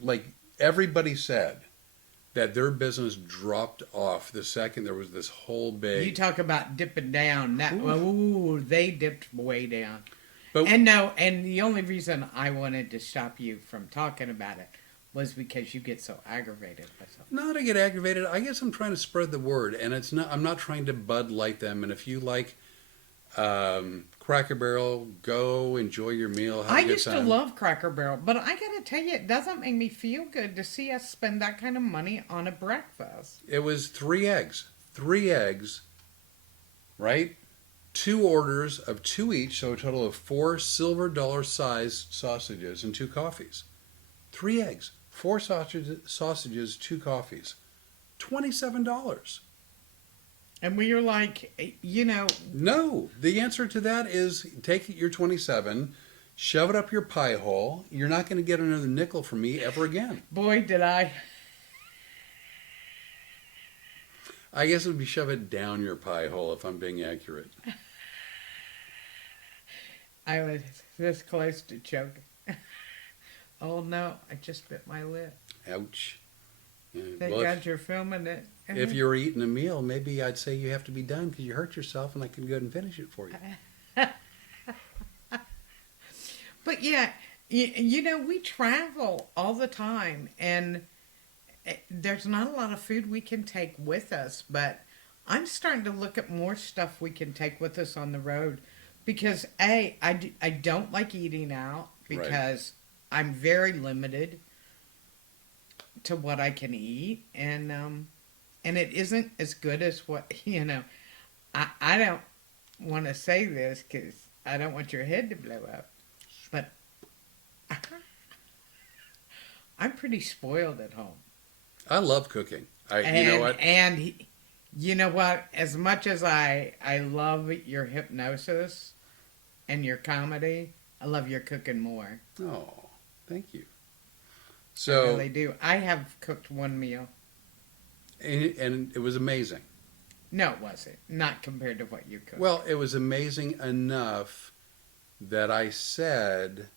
like everybody said, that their business dropped off the second there was this whole big. You talk about dipping down. They dipped way down. But, And the only reason I wanted to stop you from talking about it was because you get so aggravated by something. not to get aggravated. I guess I'm trying to spread the word, and it's not. I'm not trying to Bud Light them. And if you like Cracker Barrel, go enjoy your meal. Have I a good used to time. love Cracker Barrel, but I gotta tell you, it doesn't make me feel good to see us spend that kind of money on a breakfast. It was 3 eggs. 3 eggs, right? 2 orders of 2 each, so a total of 4 silver dollar size sausages and 2 coffees. 3 eggs, 4 sausages, 2 coffees. $27. And we were like, No, the answer to that is take your 27, shove it up your pie hole. You're not going to get another nickel from me ever again. boy, did I. I guess it would be shove it down your pie hole if I'm being accurate. I was this close to choking. Oh no, I just bit my lip. Ouch. Yeah, Thank well, God you're filming it. if you were eating a meal, maybe I'd say you have to be done because you hurt yourself, and I can go ahead and finish it for you. But yeah, you know, we travel all the time, and there's not a lot of food we can take with us, but I'm starting to look at more stuff we can take with us on the road because, I don't like eating out because I'm very limited to what I can eat, and it isn't as good as what, you know, I don't want to say this because I don't want your head to blow up, but I'm pretty spoiled at home. I love cooking. You know what? And you know what? As much as I love your hypnosis and your comedy, I love your cooking more. Oh, thank you. I So, really do. I have cooked one meal. and it was amazing. No, it wasn't. Not compared to what you cooked. Well, it was amazing enough that I said,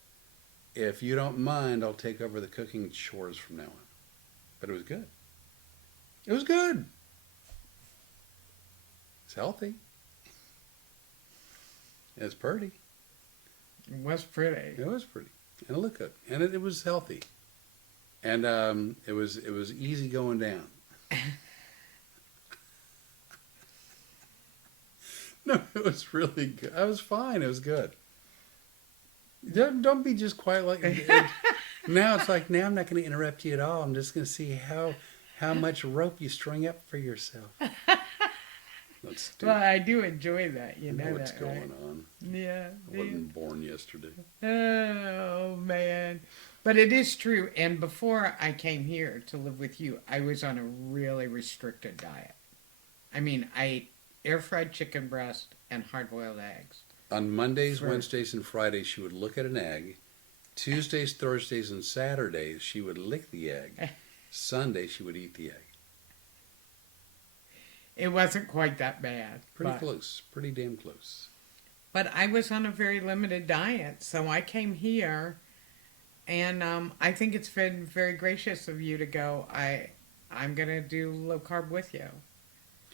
if you don't mind, I'll take over the cooking chores from now on. But it was good. It was good. It's healthy. It's pretty. It was pretty. It was pretty. And it looked good. And it was healthy. And it was easy going down. No, it was really good. I was fine. It was good. Don't be just quiet like now. It's like, now I'm not going to interrupt you at all. I'm just going to see how much rope you string up for yourself. Well, I do enjoy that. You know what's that, going right? on. Yeah. I wasn't born yesterday. Oh, man. But it is true. And before I came here to live with you, I was on a really restricted diet. I mean, I ate air-fried chicken breast and hard-boiled eggs. On Mondays, Wednesdays, and Fridays, she would look at an egg. Tuesdays, Thursdays, and Saturdays, she would lick the egg. Sunday, she would eat the egg. It wasn't quite that bad. Pretty close. Pretty damn close. But I was on a very limited diet, so I came here, and I think it's been very gracious of you to go, I'm going to do low carb with you.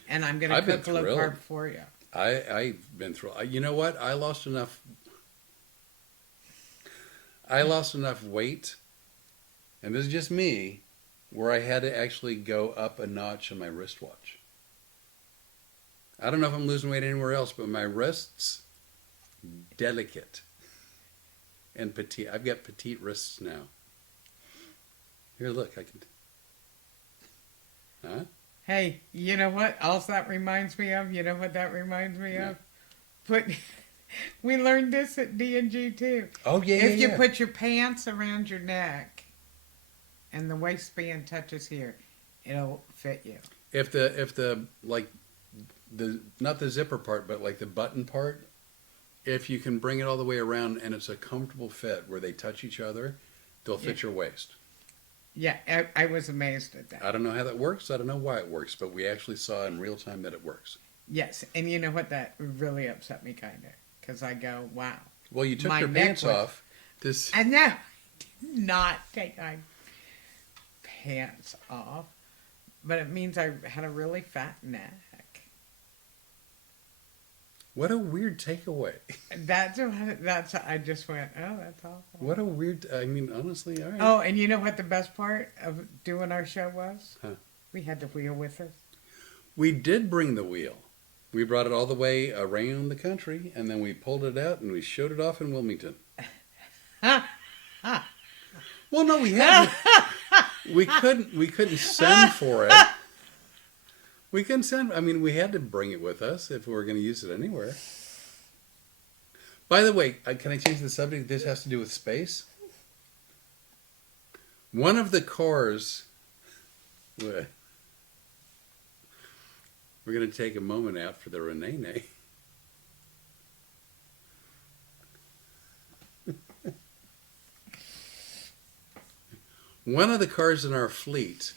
And I'm going to cook low carb for you. I've been through. You know what? I lost enough weight, and this is just me, where I had to actually go up a notch on my wristwatch. I don't know if I'm losing weight anywhere else, but my wrists, delicate and petite. I've got petite wrists now. Here, look, I can. Huh? Hey, you know what else that reminds me of? You know what that reminds me of? We learned this at D&G too. Oh, yeah, If you put your pants around your neck and the waistband touches here, it'll fit you. If the not the zipper part, but like the button part, if you can bring it all the way around and it's a comfortable fit where they touch each other, they'll fit your waist. Yeah, I was amazed at that. I don't know how that works. I don't know why it works, but we actually saw in real time that it works. Yes, and you know what? That really upset me kind of, because I go, wow. Well, you took your pants off. I know. I did not take my pants off, but it means I had a really fat neck. What a weird takeaway. That's I just went, oh, that's awful. What a weird, I mean, honestly, all right. Oh, and you know what the best part of doing our show was? Huh. We had the wheel with us. We did bring the wheel. We brought it all the way around the country, and then we pulled it out and we showed it off in Wilmington. Well, no, we had we couldn't send for it. We couldn't send. I mean, we had to bring it with us if we were going to use it anywhere. By the way, can I change the subject? This has to do with space. One of the cars. We're going to take a moment out for the Rene. One of the cars in our fleet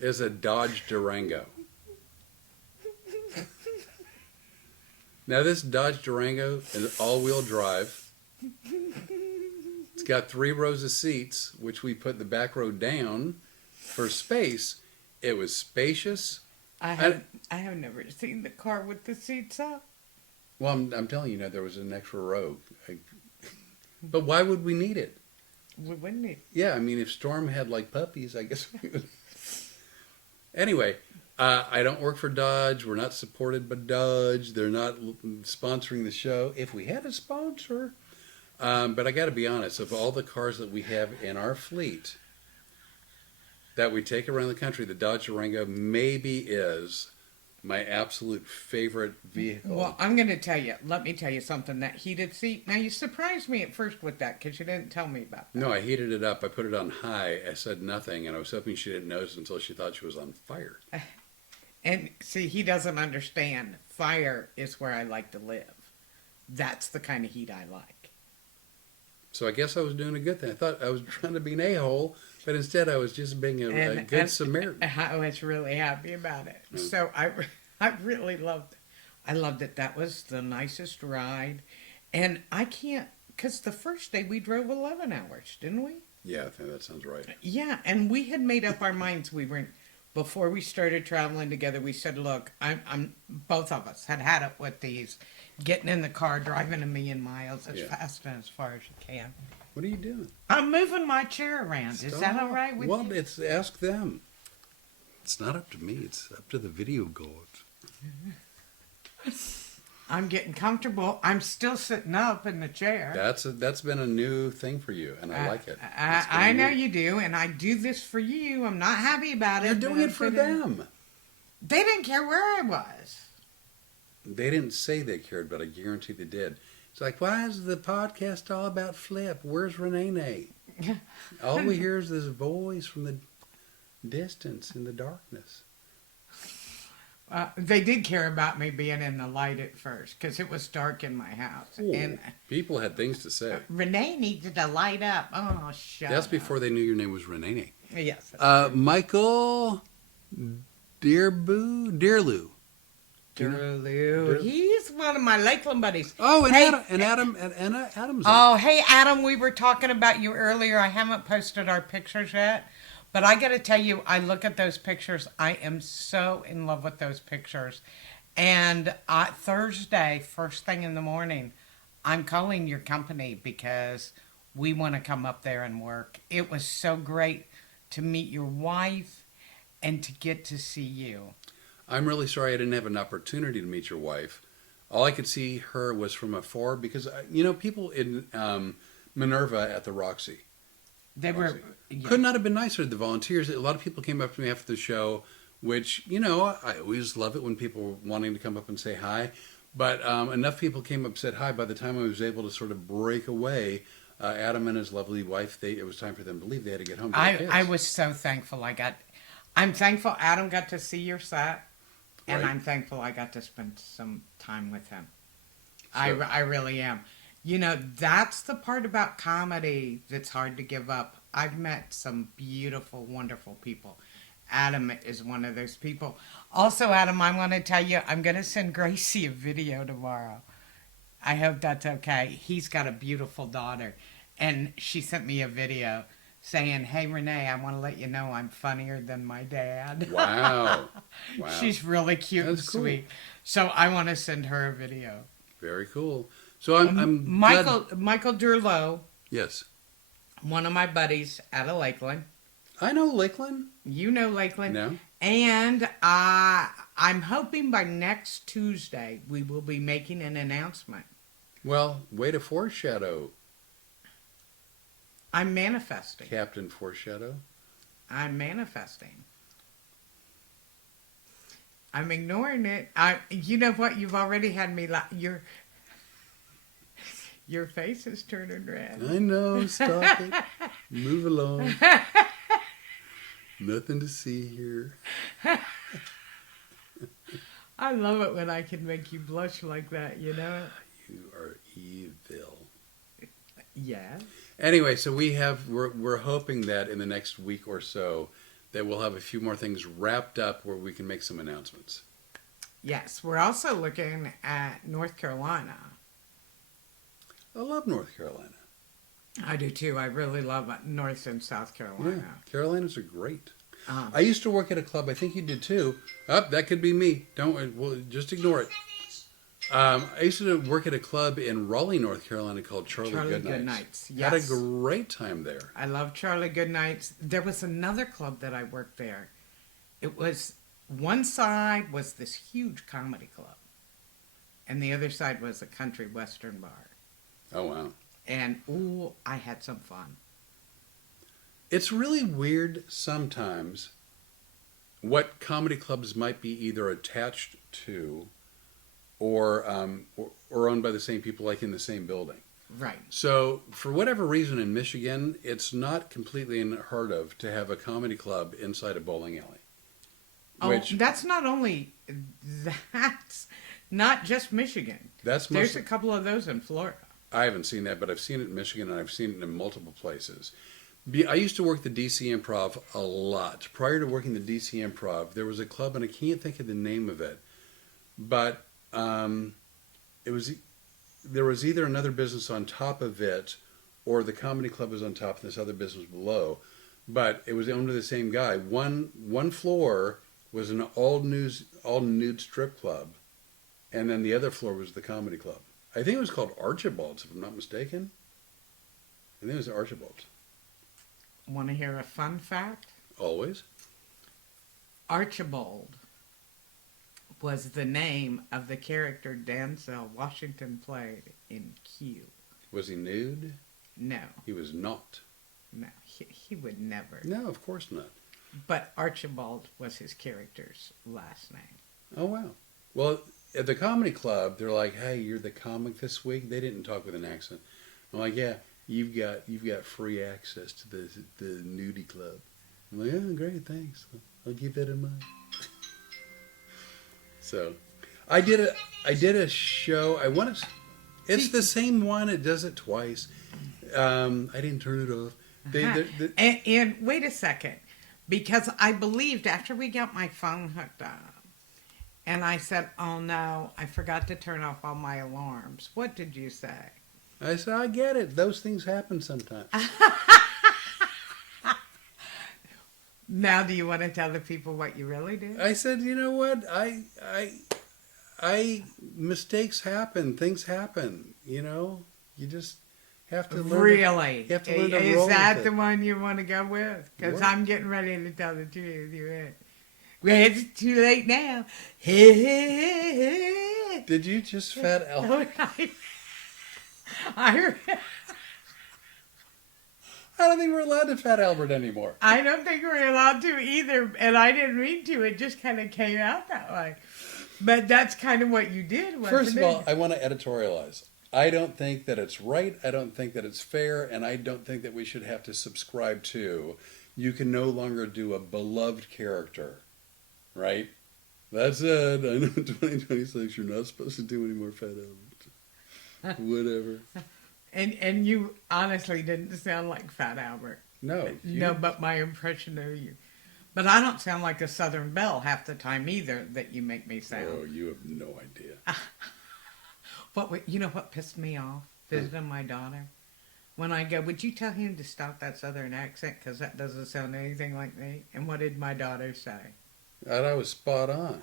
is a Dodge Durango. Now this Dodge Durango is all-wheel drive. It's got 3 rows of seats, which we put the back row down for space. It was spacious. I have never seen the car with the seats up. Well, I'm telling you, there was an extra row. But why would we need it? We wouldn't need. Yeah, I mean, if Storm had like puppies, I guess we would. Anyway, I don't work for Dodge. We're not supported by Dodge. They're not sponsoring the show. If we had a sponsor, but I got to be honest, of all the cars that we have in our fleet that we take around the country, the Dodge Durango maybe is my absolute favorite vehicle. Well, I'm going to tell you. Let me tell you something. That heated seat. Now, you surprised me at first with that because you didn't tell me about that. No, I heated it up. I put it on high. I said nothing, and I was hoping she didn't notice until she thought she was on fire. And see, he doesn't understand. Fire is where I like to live. That's the kind of heat I like. So I guess I was doing a good thing. I thought I was trying to be an a-hole, but instead I was just being a good Samaritan. I was really happy about it. Mm. So I really loved it. I loved it. That was the nicest ride. And I can't, because the first day we drove 11 hours, didn't we? Yeah, I think that sounds right. Yeah, and we had made up our minds. Before we started traveling together, we said, look, I'm both of us had it with these, getting in the car, driving 1,000,000 miles as fast and as far as you can. What are you doing? I'm moving my chair around. Stop. Is that all right with well, you? it's ask them. It's not up to me. It's up to the video gods. I'm getting comfortable. I'm still sitting up in the chair. That's been a new thing for you, and I like it. I know you do, and I do this for you. I'm not happy about it. You're doing it for them. They didn't care where I was. They didn't say they cared, but I guarantee they did. It's like, why is the podcast all about Flip? Where's Rene? All we hear is this voice from the distance in the darkness. They did care about me being in the light at first because it was dark in my house. Ooh, and people had things to say. Renee needed to light up. Oh, shut That's up. before they knew your name was Rene. Yes. Michael Dearloo. Durloo. He's one of my Lakeland buddies. Oh, and Hey, Adam's. Oh, hey, Adam, we were talking about you earlier. I haven't posted our pictures yet. But I got to tell you, I look at those pictures. I am so in love with those pictures. And Thursday, first thing in the morning, I'm calling your company because we want to come up there and work. It was so great to meet your wife and to get to see you. I'm really sorry I didn't have an opportunity to meet your wife. All I could see her was from afar because, people in Minerva at the Roxy. They were... Yeah. Could not have been nicer, the volunteers. A lot of people came up to me after the show, which, I always love it when people are wanting to come up and say hi. But enough people came up and said hi. By the time I was able to sort of break away, Adam and his lovely wife, it was time for them to leave. They had to get home to their kids. I was so thankful I'm thankful Adam got to see your set, and Right. I'm thankful I got to spend some time with him. So- I really am. That's the part about comedy that's hard to give up. I've met some beautiful, wonderful people. Adam is one of those people. Also, Adam, I want to tell you, I'm going to send Gracie a video tomorrow. I hope that's okay. He's got a beautiful daughter, and she sent me a video saying, hey, Renee, I want to let you know I'm funnier than my dad. Wow. She's really cute That's and cool. sweet. So I want to send her a video. Very cool. So I'm Michael glad. Durlow, Yes. one of my buddies out of Lakeland. I know Lakeland. You know Lakeland. No. And I'm hoping by next Tuesday we will be making an announcement. Well, way to foreshadow, I'm manifesting. Captain Foreshadow. I'm manifesting. I'm ignoring it. You know what? You've already had me Your face is turning red. I know. Stop it. Move along. Nothing to see here. I love it when I can make you blush like that, You are evil. Yeah. Anyway, so we're hoping that in the next week or so that we'll have a few more things wrapped up where we can make some announcements. Yes, we're also looking at North Carolina. I love North Carolina. I do too. I really love North and South Carolina. Yeah, Carolinas are great. Uh-huh. I used to work at a club. I think you did too. That could be me. Don't. Well, just ignore it. I used to work at a club in Raleigh, North Carolina called Charlie Goodnights. Yes. Had a great time there. I love Charlie Goodnights. There was another club that I worked there. It was, one side was this huge comedy club, and the other side was a country western bar. Oh, wow. And, ooh, I had some fun. It's really weird sometimes what comedy clubs might be either attached to or owned by the same people, like in the same building. Right. So, for whatever reason in Michigan, it's not completely unheard of to have a comedy club inside a bowling alley. That's not only, that's not just Michigan. There's a couple of those in Florida. I haven't seen that, but I've seen it in Michigan, and I've seen it in multiple places. I used to work the DC Improv a lot. Prior to working the DC Improv, there was a club, and I can't think of the name of it, but there was either another business on top of it, or the comedy club was on top, and this other business below. But it was owned by the same guy. One floor was an all nude strip club, and then the other floor was the comedy club. I think it was called Archibald's, if I'm not mistaken. I think it was Archibald's. Want to hear a fun fact? Always. Archibald was the name of the character Denzel Washington played in Q. Was he nude? No. He was not. No, he would never. No, of course not. But Archibald was his character's last name. Oh, wow. Well, at the comedy club, they're like, "Hey, you're the comic this week." They didn't talk with an accent. I'm like, "Yeah, you've got free access to the nudie club." I'm like, "Oh, great, thanks. I'll keep that in mind." So, I did a show. It's the same one. It does it twice. I didn't turn it off. And wait a second, because I believed after we got my phone hooked up, and I said, "Oh no, I forgot to turn off all my alarms." What did you say? I said, "I get it. Those things happen sometimes." Now, do you want to tell the people what you really did? I said, "You know what? I mistakes happen. Things happen. You know, you just have to learn. Really? You have to learn to roll Is that with the it. one you want to go with? Because What? I'm getting ready to tell the truth. Well, it's too late now. I Did you just fat Albert? I don't think we're allowed to fat Albert anymore. I don't think we're allowed to either, and I didn't mean to. It just kind of came out that way. But that's kind of what you did, wasn't First of it? all, I want to editorialize. I don't think that it's right. I don't think that it's fair, and I don't think that we should have to subscribe to. You can no longer do a beloved character, right? That's it. I know in 2026 you're not supposed to do any more fat Albert. Whatever. And you honestly didn't sound like Fat Albert. No. No, but my impression of you. But I don't sound like a Southern Belle half the time either that you make me sound. Oh, you have no idea. You know what pissed me off? Visiting my daughter. When I go, would you tell him to stop that Southern accent? Because that doesn't sound anything like me. And what did my daughter say? And I was spot on.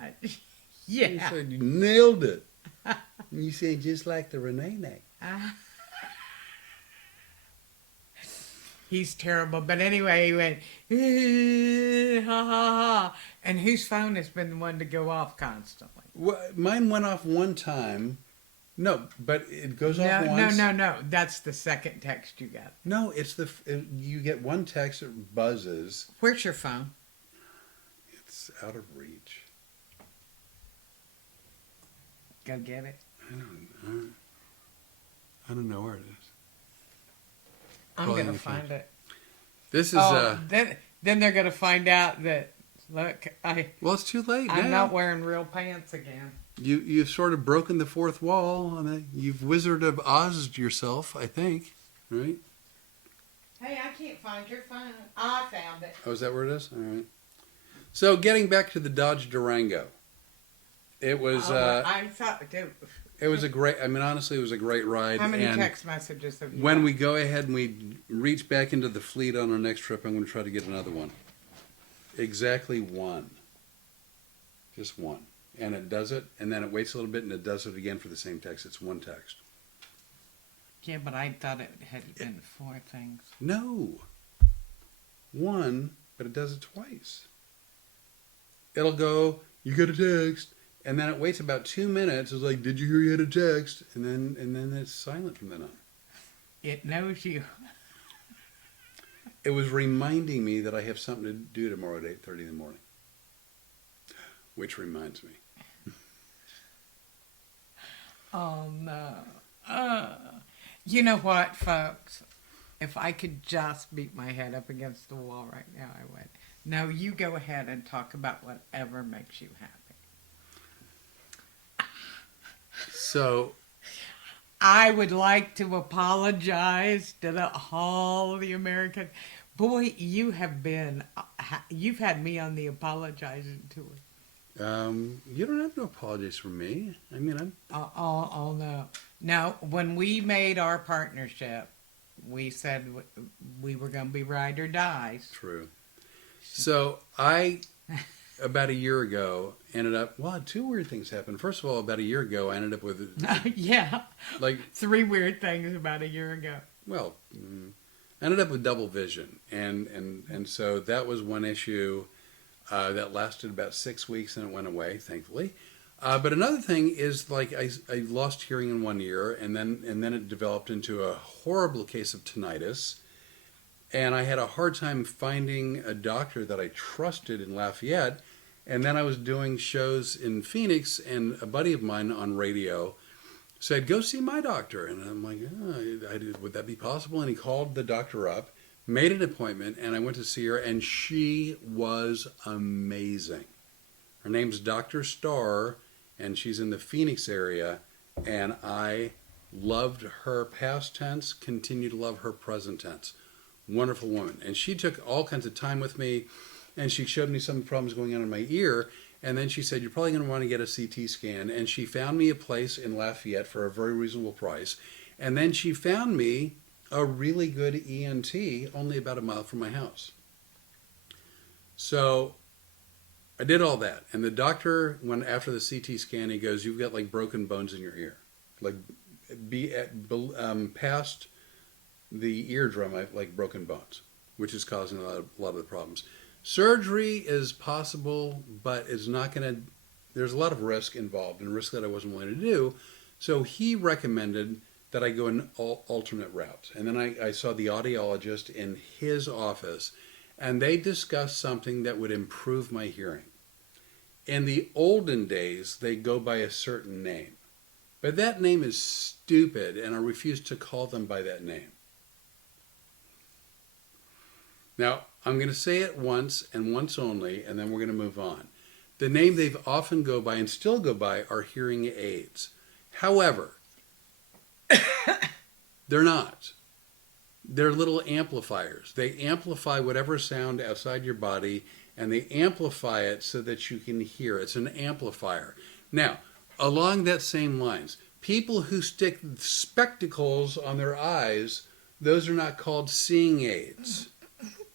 Yeah. You said you nailed it. You said just like the Rene. He's terrible. But anyway, he went, ha ha ha. And whose phone has been the one to go off constantly? Well, mine went off one time. No, but it goes off once. No. That's the second text you got. No, you get one text that buzzes. Where's your phone? It's out of reach. Go get it. I don't know where it is. I'm Probably going to in the find phone. it. This is Then they're going to find out that, look, well, it's too late now. I'm not wearing real pants again. You've sort of broken the fourth wall, and you've Wizard of Oz'd yourself, I think, right? Hey, I can't find your phone. I found it. Oh, is that where it is? All right. So, getting back to the Dodge Durango. It was. I thought. It was a great. I mean, honestly, it was a great ride. How many and text messages have you when got? we go ahead and we reach back into the fleet on our next trip, I'm going to try to get another one. Exactly one. Just one. And it does it, and then it waits a little bit, and it does it again for the same text. It's one text. Yeah, but I thought it had been 4 things. No. One, but it does it twice. It'll go, you got a text, and then it waits about 2 minutes. It's like, did you hear you had a text? And then it's silent from then on. It knows you. It was reminding me that I have something to do tomorrow at 8:30 in the morning. Which reminds me. Oh, no. You know what, folks? If I could just beat my head up against the wall right now, I would. No, you go ahead and talk about whatever makes you happy. So, I would like to apologize to all the American. Boy, you've had me on the apologizing tour. you don't have to apologize for me. I mean, I'm... Oh, no. Now, when we made our partnership, we said we were going to be ride or dies. True. So, I, about a year ago, ended up... Well, 2 weird things happened. First of all, about a year ago, I ended up with... Yeah. Like 3 weird things about a year ago. Well, I ended up with double vision. And so that was one issue that lasted about 6 weeks, and it went away, thankfully. But another thing is, like, I lost hearing in 1 ear, and then it developed into a horrible case of tinnitus. And I had a hard time finding a doctor that I trusted in Lafayette. And then I was doing shows in Phoenix, and a buddy of mine on radio said, go see my doctor. And I'm like, would that be possible? And he called the doctor up, made an appointment, and I went to see her, and she was amazing. Her name's Dr. Starr, and she's in the Phoenix area, and I loved her past tense, continue to love her present tense. Wonderful woman. And she took all kinds of time with me, and she showed me some of the problems going on in my ear, and then she said, you're probably going to want to get a CT scan, and she found me a place in Lafayette for a very reasonable price, and then she found me a really good ENT only about a mile from my house. So I did all that, and the doctor, when after the CT scan, he goes, you've got like broken bones in your ear, like past the eardrum, like broken bones, which is causing a lot of the problems. Surgery is possible, but it's not going to, there's a lot of risk involved, and risk that I wasn't willing to do. So he recommended that I go an alternate route. And then I saw the audiologist in his office, and they discussed something that would improve my hearing. In the olden days, they go by a certain name. But that name is stupid, and I refuse to call them by that name. Now, I'm going to say it once and once only, and then we're going to move on. The name they've often go by and still go by are hearing aids. However, they're not. They're little amplifiers. They amplify whatever sound outside your body, and they amplify it so that you can hear. It's an amplifier. Now, along that same lines, people who stick spectacles on their eyes, those are not called seeing aids.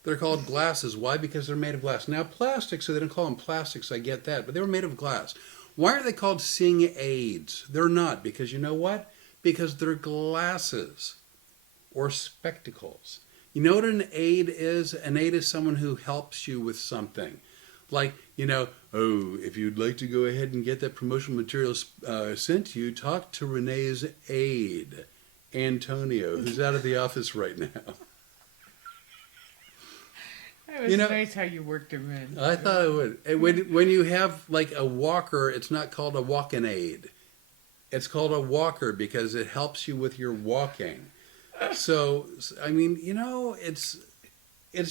They're called glasses. Why? Because they're made of glass. Now, plastic, so they don't call them plastics, I get that, but they were made of glass. Why are they called seeing aids? They're not, because you know what? Because they're glasses or spectacles. You know what an aid is? An aid is someone who helps you with something. Like, if you'd like to go ahead and get that promotional material sent to you, talk to Rene's aide, Antonio, who's out of the office right now. It was nice how you worked him in. I thought it would. When you have like a walker, it's not called a walking aid. It's called a walker because it helps you with your walking. So, I mean, it's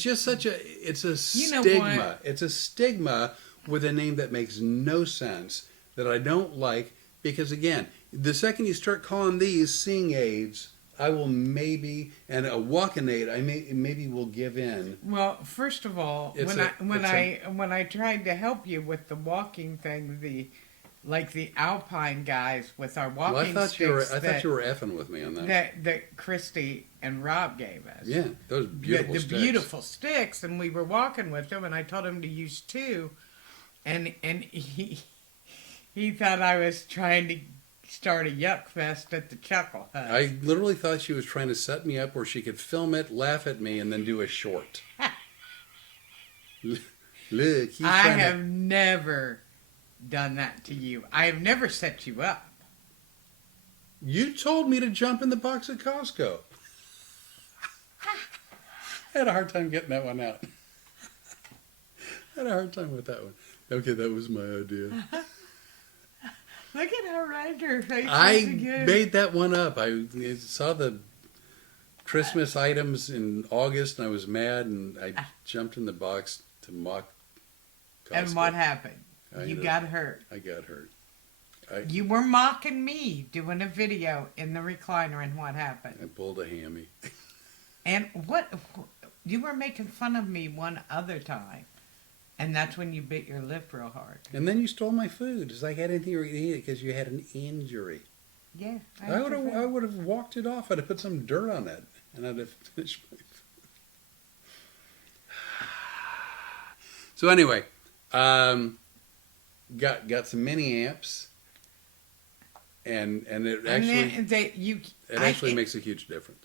just it's a stigma. It's a stigma with a name that makes no sense, that I don't like, because again, the second you start calling these seeing aids, I will maybe, and a walking aid, I maybe will give in. Well, first of all, when I tried to help you with the walking thing, like the Alpine guys with our Well, walking I sticks thought you were effing with me on that. that Christy and Rob gave us. Yeah, those beautiful the sticks. beautiful sticks, and we were walking with them, and I told him to use 2, and he thought I was trying to start a yuck fest at the Chuckle Hut. I literally thought she was trying to set me up where she could film it, laugh at me, and then do a short. Look, I have never done that to you. I have never set you up. You told me to jump in the box at Costco. I had a hard time getting that one out. I had a hard time with that one. Okay, that was my idea. Look at how red her face is I again. made that one up. I saw the Christmas items in August, and I was mad, and I jumped in the box to mock Costco. And what happened? I You know. got hurt. I got hurt. You were mocking me doing a video in the recliner, and what happened? I pulled a hammy. And what? You were making fun of me one other time, and that's when you bit your lip real hard. And then you stole my food. It's like I didn't think you were going to eat it because you had an injury. Yeah, I would have walked it off. I'd have put some dirt on it, and I'd have finished my food. So anyway, got some mini amps, and it actually makes a huge difference.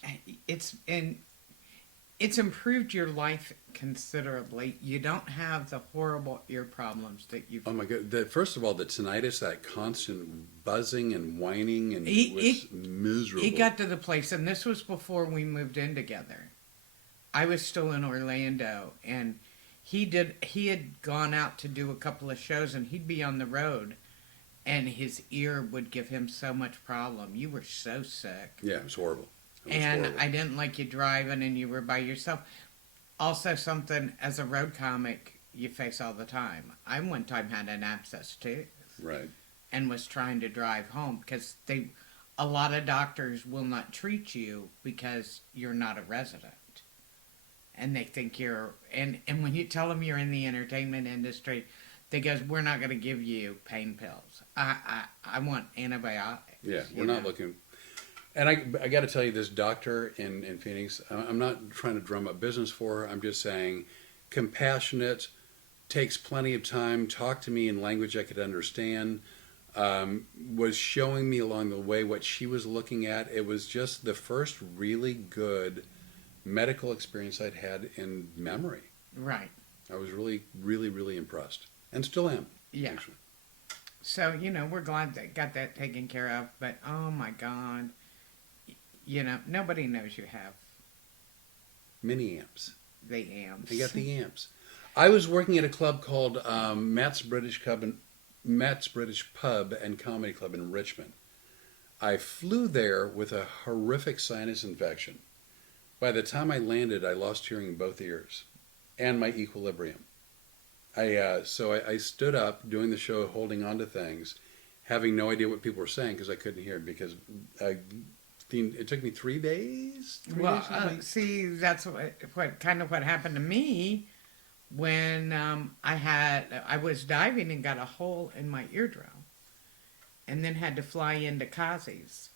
It's improved your life considerably. You don't have the horrible ear problems that you've. Oh my God! First of all, the tinnitus, that constant buzzing and whining, and was miserable. It got to the place, and this was before we moved in together. I was still in Orlando, and he had gone out to do a couple of shows, and he'd be on the road, and his ear would give him so much problem. You were so sick. Yeah, it was horrible. And horrible. I didn't like you driving, and you were by yourself. Also, something as a road comic you face all the time. I one time had an abscess too, right, and was trying to drive home because a lot of doctors will not treat you because you're not a resident, and they think you're. And when you tell them you're in the entertainment industry, they go, "We're not going to give you pain pills. I want antibiotics." Yeah, we're not looking. And I got to tell you, this doctor in Phoenix, I'm not trying to drum up business for her. I'm just saying, compassionate, takes plenty of time, talked to me in language I could understand, was showing me along the way what she was looking at. It was just the first really good medical experience I'd had in memory. Right. I was really, really, really impressed. And still am. Yeah. Actually. So, we're glad that got that taken care of. But, oh my God. Nobody knows you have Mini amps. the amps. I got the amps. I was working at a club called Matt's British Pub and Comedy Club in Richmond. I flew there with a horrific sinus infection. By the time I landed, I lost hearing in both ears and my equilibrium. So I stood up doing the show, holding on to things, having no idea what people were saying because I couldn't hear because it took me 3 days. See, that's what happened to me when I was diving and got a hole in my eardrum, and then had to fly into Kazi's.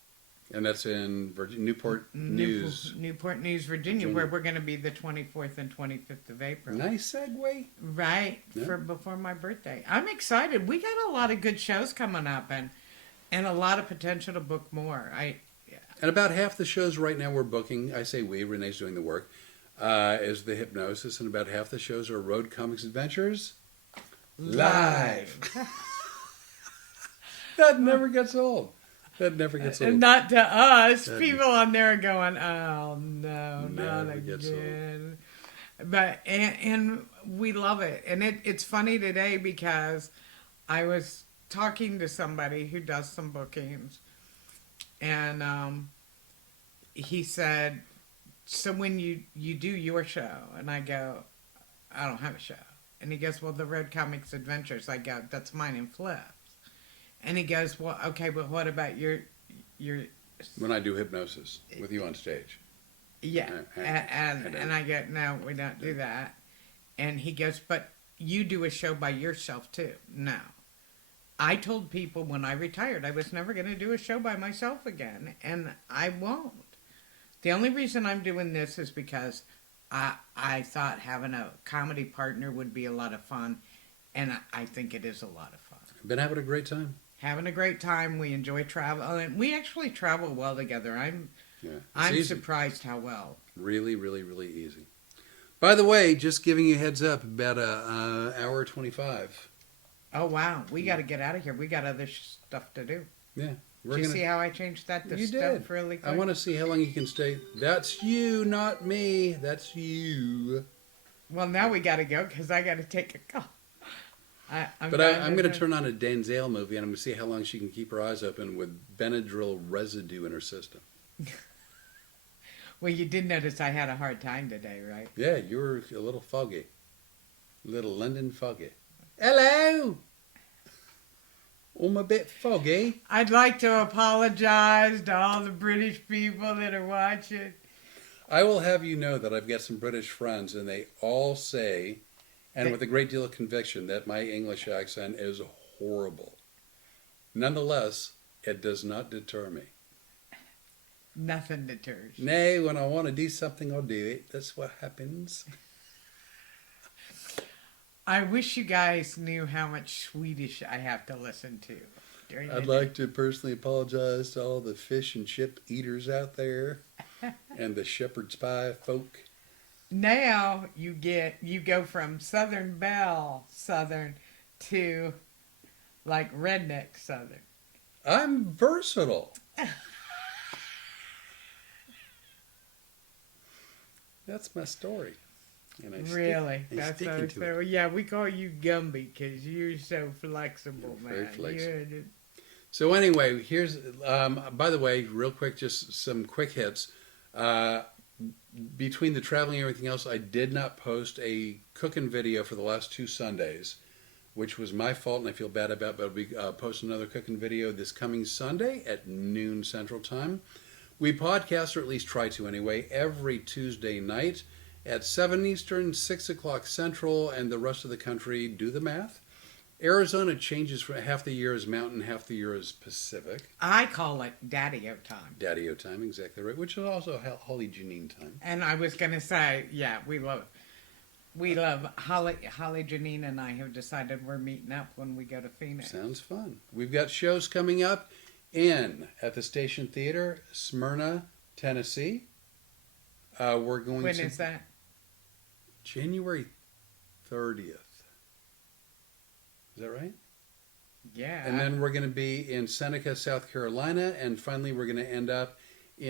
And that's in Newport News, Virginia, where we're going to be the 24th and 25th of April. Nice segue. Right, yeah. before my birthday. I'm excited. We got a lot of good shows coming up, and a lot of potential to book more. And about half the shows right now we're booking, I say we, Renee's doing the work, is the hypnosis, and about half the shows are Road Comics Adventures Live. That never gets old. That never gets old. Not to us. People on there are going, oh no, not again. But and we love it. And it's funny today because I was talking to somebody who does some bookings, and he said, so when you do your show, and I go, I don't have a show. And he goes, well, the Road Comics Adventures. I go, that's mine and Flip's. And he goes, well, okay, but what about your... When I do hypnosis with you on stage. Yeah, and I go, no, we don't do that. And he goes, but you do a show by yourself too. No. I told people when I retired I was never going to do a show by myself again, and I won't. The only reason I'm doing this is because I thought having a comedy partner would be a lot of fun, and I think it is a lot of fun. Been having a great time. Having a great time. We enjoy travel, and we actually travel well together. I'm easy. surprised how well. Really, really, really easy. By the way, just giving you a heads up, about an hour 25. Oh wow, we got to get out of here. We got other stuff to do. Yeah. Did you see how I changed that to You stuff did. really quick? I want to see how long you can stay. That's you, not me. That's you. Well, now we got to go because I got to take a call. I'm going to turn on a Denzel movie and I'm going to see how long she can keep her eyes open with Benadryl residue in her system. Well, you did notice I had a hard time today, right? Yeah, you were a little foggy. A little London foggy. Hello! I'm a bit foggy. I'd like to apologize to all the British people that are watching. I will have you know that I've got some British friends and they all say, and with a great deal of conviction, that my English accent is horrible. Nonetheless, it does not deter me. Nothing deters. Nay, when I want to do something, I'll do it. That's what happens. I wish you guys knew how much Swedish I have to listen to. I'd like to personally apologize to all the fish and chip eaters out there and the shepherd's pie folk. Now you go from Southern Belle Southern to like redneck Southern. I'm versatile. That's my story. And I Really? That's sticking to it. Yeah, we call you Gumby because you're so flexible, You're man. very flexible. You're So anyway, here's, by the way, real quick, just some quick hits. Between the traveling and everything else, I did not post a cooking video for the last 2 Sundays, which was my fault and I feel bad about, but I'll be posting another cooking video this coming Sunday at noon Central Time. We podcast, or at least try to anyway, every Tuesday night at 7 Eastern, 6 o'clock Central, and the rest of the country, do the math. Arizona changes for half the year is mountain, half the year is Pacific. I call it Daddy-O time. Daddy-O time, exactly right, which is also Holly Janine time. And I was going to say, yeah, we love Holly Janine and I have decided we're meeting up when we go to Phoenix. Sounds fun. We've got shows coming up at the Station Theater, Smyrna, Tennessee. We're going When is that? January 30th. Is that right? Yeah. And then we're going to be in Seneca, South Carolina, and finally we're going to end up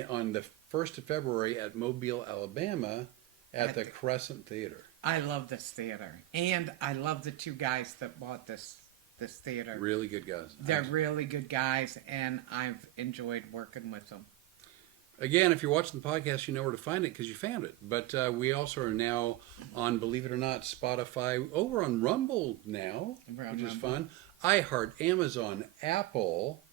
on the 1st of February at Mobile, Alabama, at the Crescent Theater. I love this theater, and I love the 2 guys that bought this theater. Really good guys. They're really good guys, and I've enjoyed working with them. Again, if you're watching the podcast, you know where to find it because you found it. But we also are now on, believe it or not, Spotify, over on Rumble now, which is fun. iHeart, Amazon, Apple,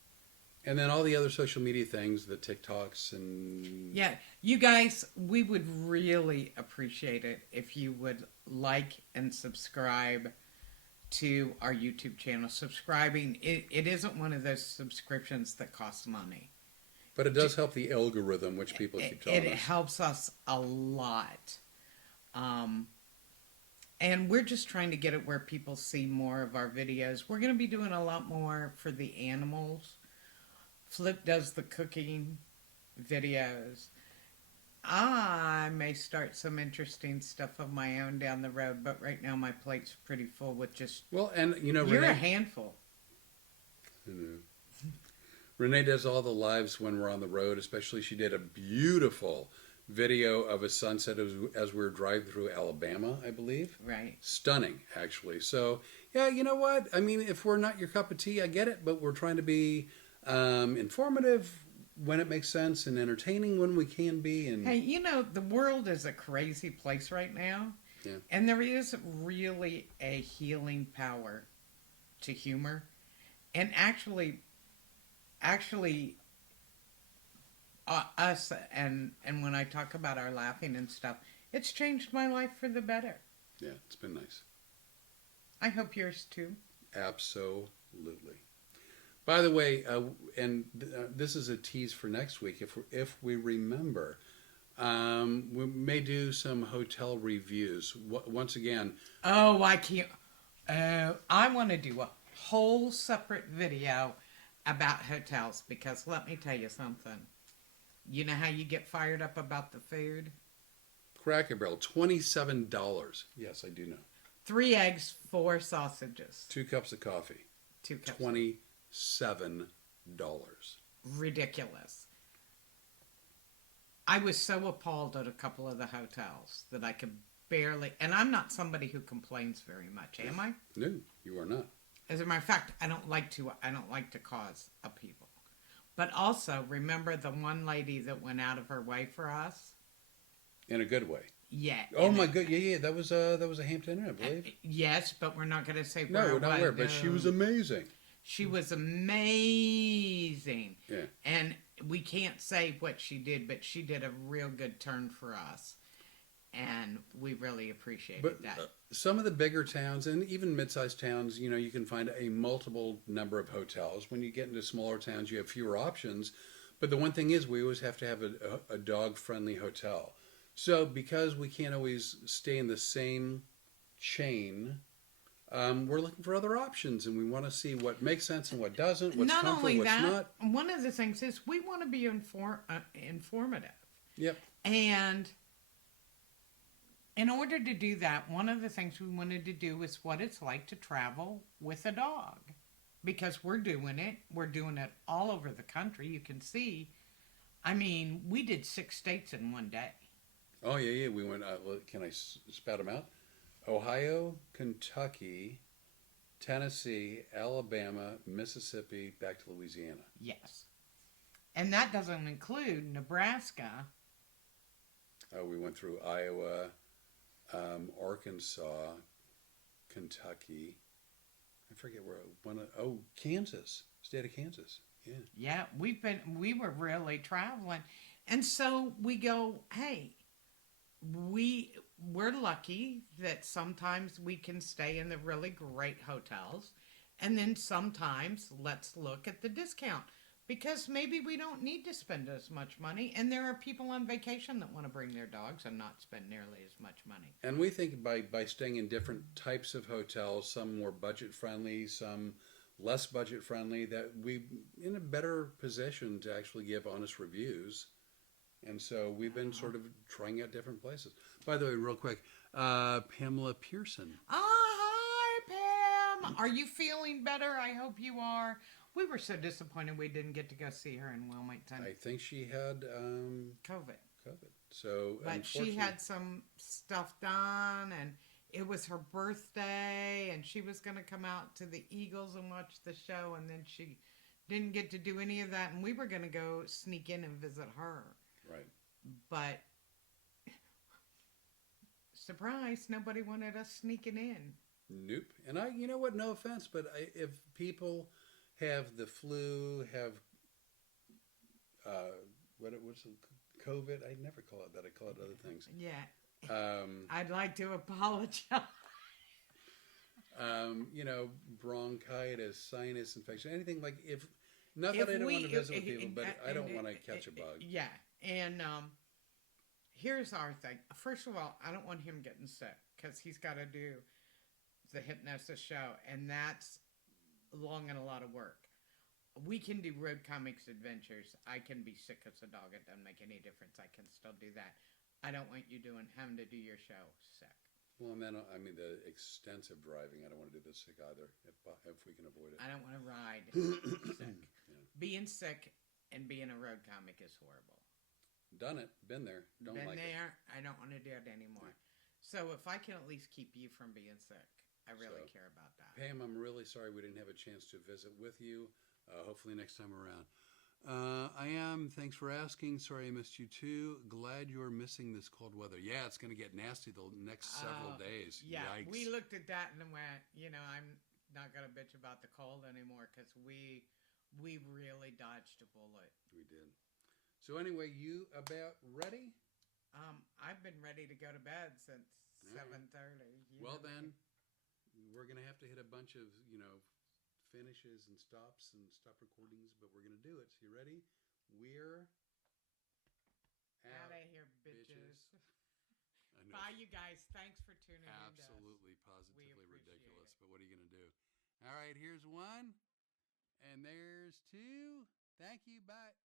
and then all the other social media things, the TikToks and... Yeah, you guys, we would really appreciate it if you would like and subscribe to our YouTube channel. Subscribing, it isn't one of those subscriptions that costs money. But it does help the algorithm, which people keep telling us. It helps us a lot. And we're just trying to get it where people see more of our videos. We're going to be doing a lot more for the animals. Flip does the cooking videos. I may start some interesting stuff of my own down the road, but right now my plate's pretty full with just... Well, and You're Rene, a handful. I know. Rene does all the lives when we're on the road, especially she did a beautiful video of a sunset as we were driving through Alabama, I believe. Right. Stunning, actually. So, yeah, you know what? I mean, if we're not your cup of tea, I get it, but we're trying to be informative when it makes sense and entertaining when we can be. And Hey, the world is a crazy place right now. Yeah. And there is really a healing power to humor. And actually us, and when I talk about our laughing and stuff, it's changed my life for the better. Yeah, it's been nice. I hope yours too. Absolutely. Absolutely. By the way, this is a tease for next week. If we remember, we may do some hotel reviews. Once again, Oh, I can't. I want to do a whole separate video about hotels because let me tell you something. You know how you get fired up about the food? Cracker Barrel, $27. Yes, I do know. 3 eggs, 4 sausages. 2 cups of coffee. 2 cups. $27. Ridiculous. I was so appalled at a couple of the hotels that I could barely, and I'm not somebody who complains very much, am I? No, you are not. As a matter of fact, I don't like to cause upheaval. But also, remember the one lady that went out of her way for us? In a good way. Yeah. Oh my good, yeah. That was a Hampton Inn, I believe. Yes, but we're not going to say where No, it we're not was. where, but she was amazing. She was amazing. Yeah. And we can't say what she did, but she did a real good turn for us. And we really appreciated that. Some of the bigger towns and even mid-sized towns, you can find a multiple number of hotels. When you get into smaller towns, you have fewer options. But the one thing is we always have to have a dog-friendly hotel. So because we can't always stay in the same chain, we're looking for other options, and we want to see what makes sense and what doesn't, what's Not comfortable, only what's that, not. one of the things is we want to be informative. Yep. And in order to do that, one of the things we wanted to do is what it's like to travel with a dog. Because we're doing it. We're doing it all over the country. You can see, I mean, we did 6 states in one day. Oh, yeah. We went, can I spout them out? Ohio, Kentucky, Tennessee, Alabama, Mississippi, back to Louisiana. Yes. And that doesn't include Nebraska. Oh, we went through Iowa, Arkansas, Kentucky. I forget where. Kansas, state of Kansas. Yeah. Yeah, we were really traveling. And so we go, hey, we're lucky that sometimes we can stay in the really great hotels, and then sometimes let's look at the discount because maybe we don't need to spend as much money, and there are people on vacation that want to bring their dogs and not spend nearly as much money. And we think by staying in different types of hotels, some more budget friendly, some less budget friendly, that we're in a better position to actually give honest reviews. And so we've been sort of trying out different places. By the way, real quick, Pamela Pearson. Hi, Pam. Are you feeling better? I hope you are. We were so disappointed we didn't get to go see her in Wilmington. I think she had COVID. So, but she had some stuff done, and it was her birthday, and she was going to come out to the Eagles and watch the show, and then she didn't get to do any of that, and we were going to go sneak in and visit her. Right. But, surprise, nobody wanted us sneaking in. Nope. And you know what, no offense, but if people have the flu, have, what's it, COVID? I never call it that. I call it other things. Yeah. I'd like to apologize. Bronchitis, sinus infection, anything like not that I don't want to visit with people, but I don't want to catch a bug. Yeah. And here's our thing. First of all, I don't want him getting sick because he's got to do the hypnosis show, and that's long and a lot of work. We can do road comics adventures. I can be sick as a dog. It doesn't make any difference. I can still do that. I don't want you having to do your show sick. Well, and then, the extensive driving, I don't want to do this sick either, if we can avoid it. I don't want to ride sick. Yeah. Being sick and being a road comic is horrible. Done it. Been there. Don't like it. Been there. I don't want to do it anymore. Yeah. So if I can at least keep you from being sick, I really care about that. Pam, I'm really sorry we didn't have a chance to visit with you. Hopefully next time around. I am. Thanks for asking. Sorry I missed you too. Glad you're missing this cold weather. Yeah, it's going to get nasty the next several days. Yeah, Yikes. we looked at that and went, I'm not going to bitch about the cold anymore because we really dodged a bullet. We did. So anyway, you about ready? I've been ready to go to bed since 7:30. Well then, we're going to have to hit a bunch of, finishes and stops and stop recordings, but we're going to do it. So you ready? We're out of here, bitches. I know. Bye, you guys. Thanks for tuning in. Absolutely, positively ridiculous. It. But what are you going to do? All right, here's one. And there's two. Thank you. Bye.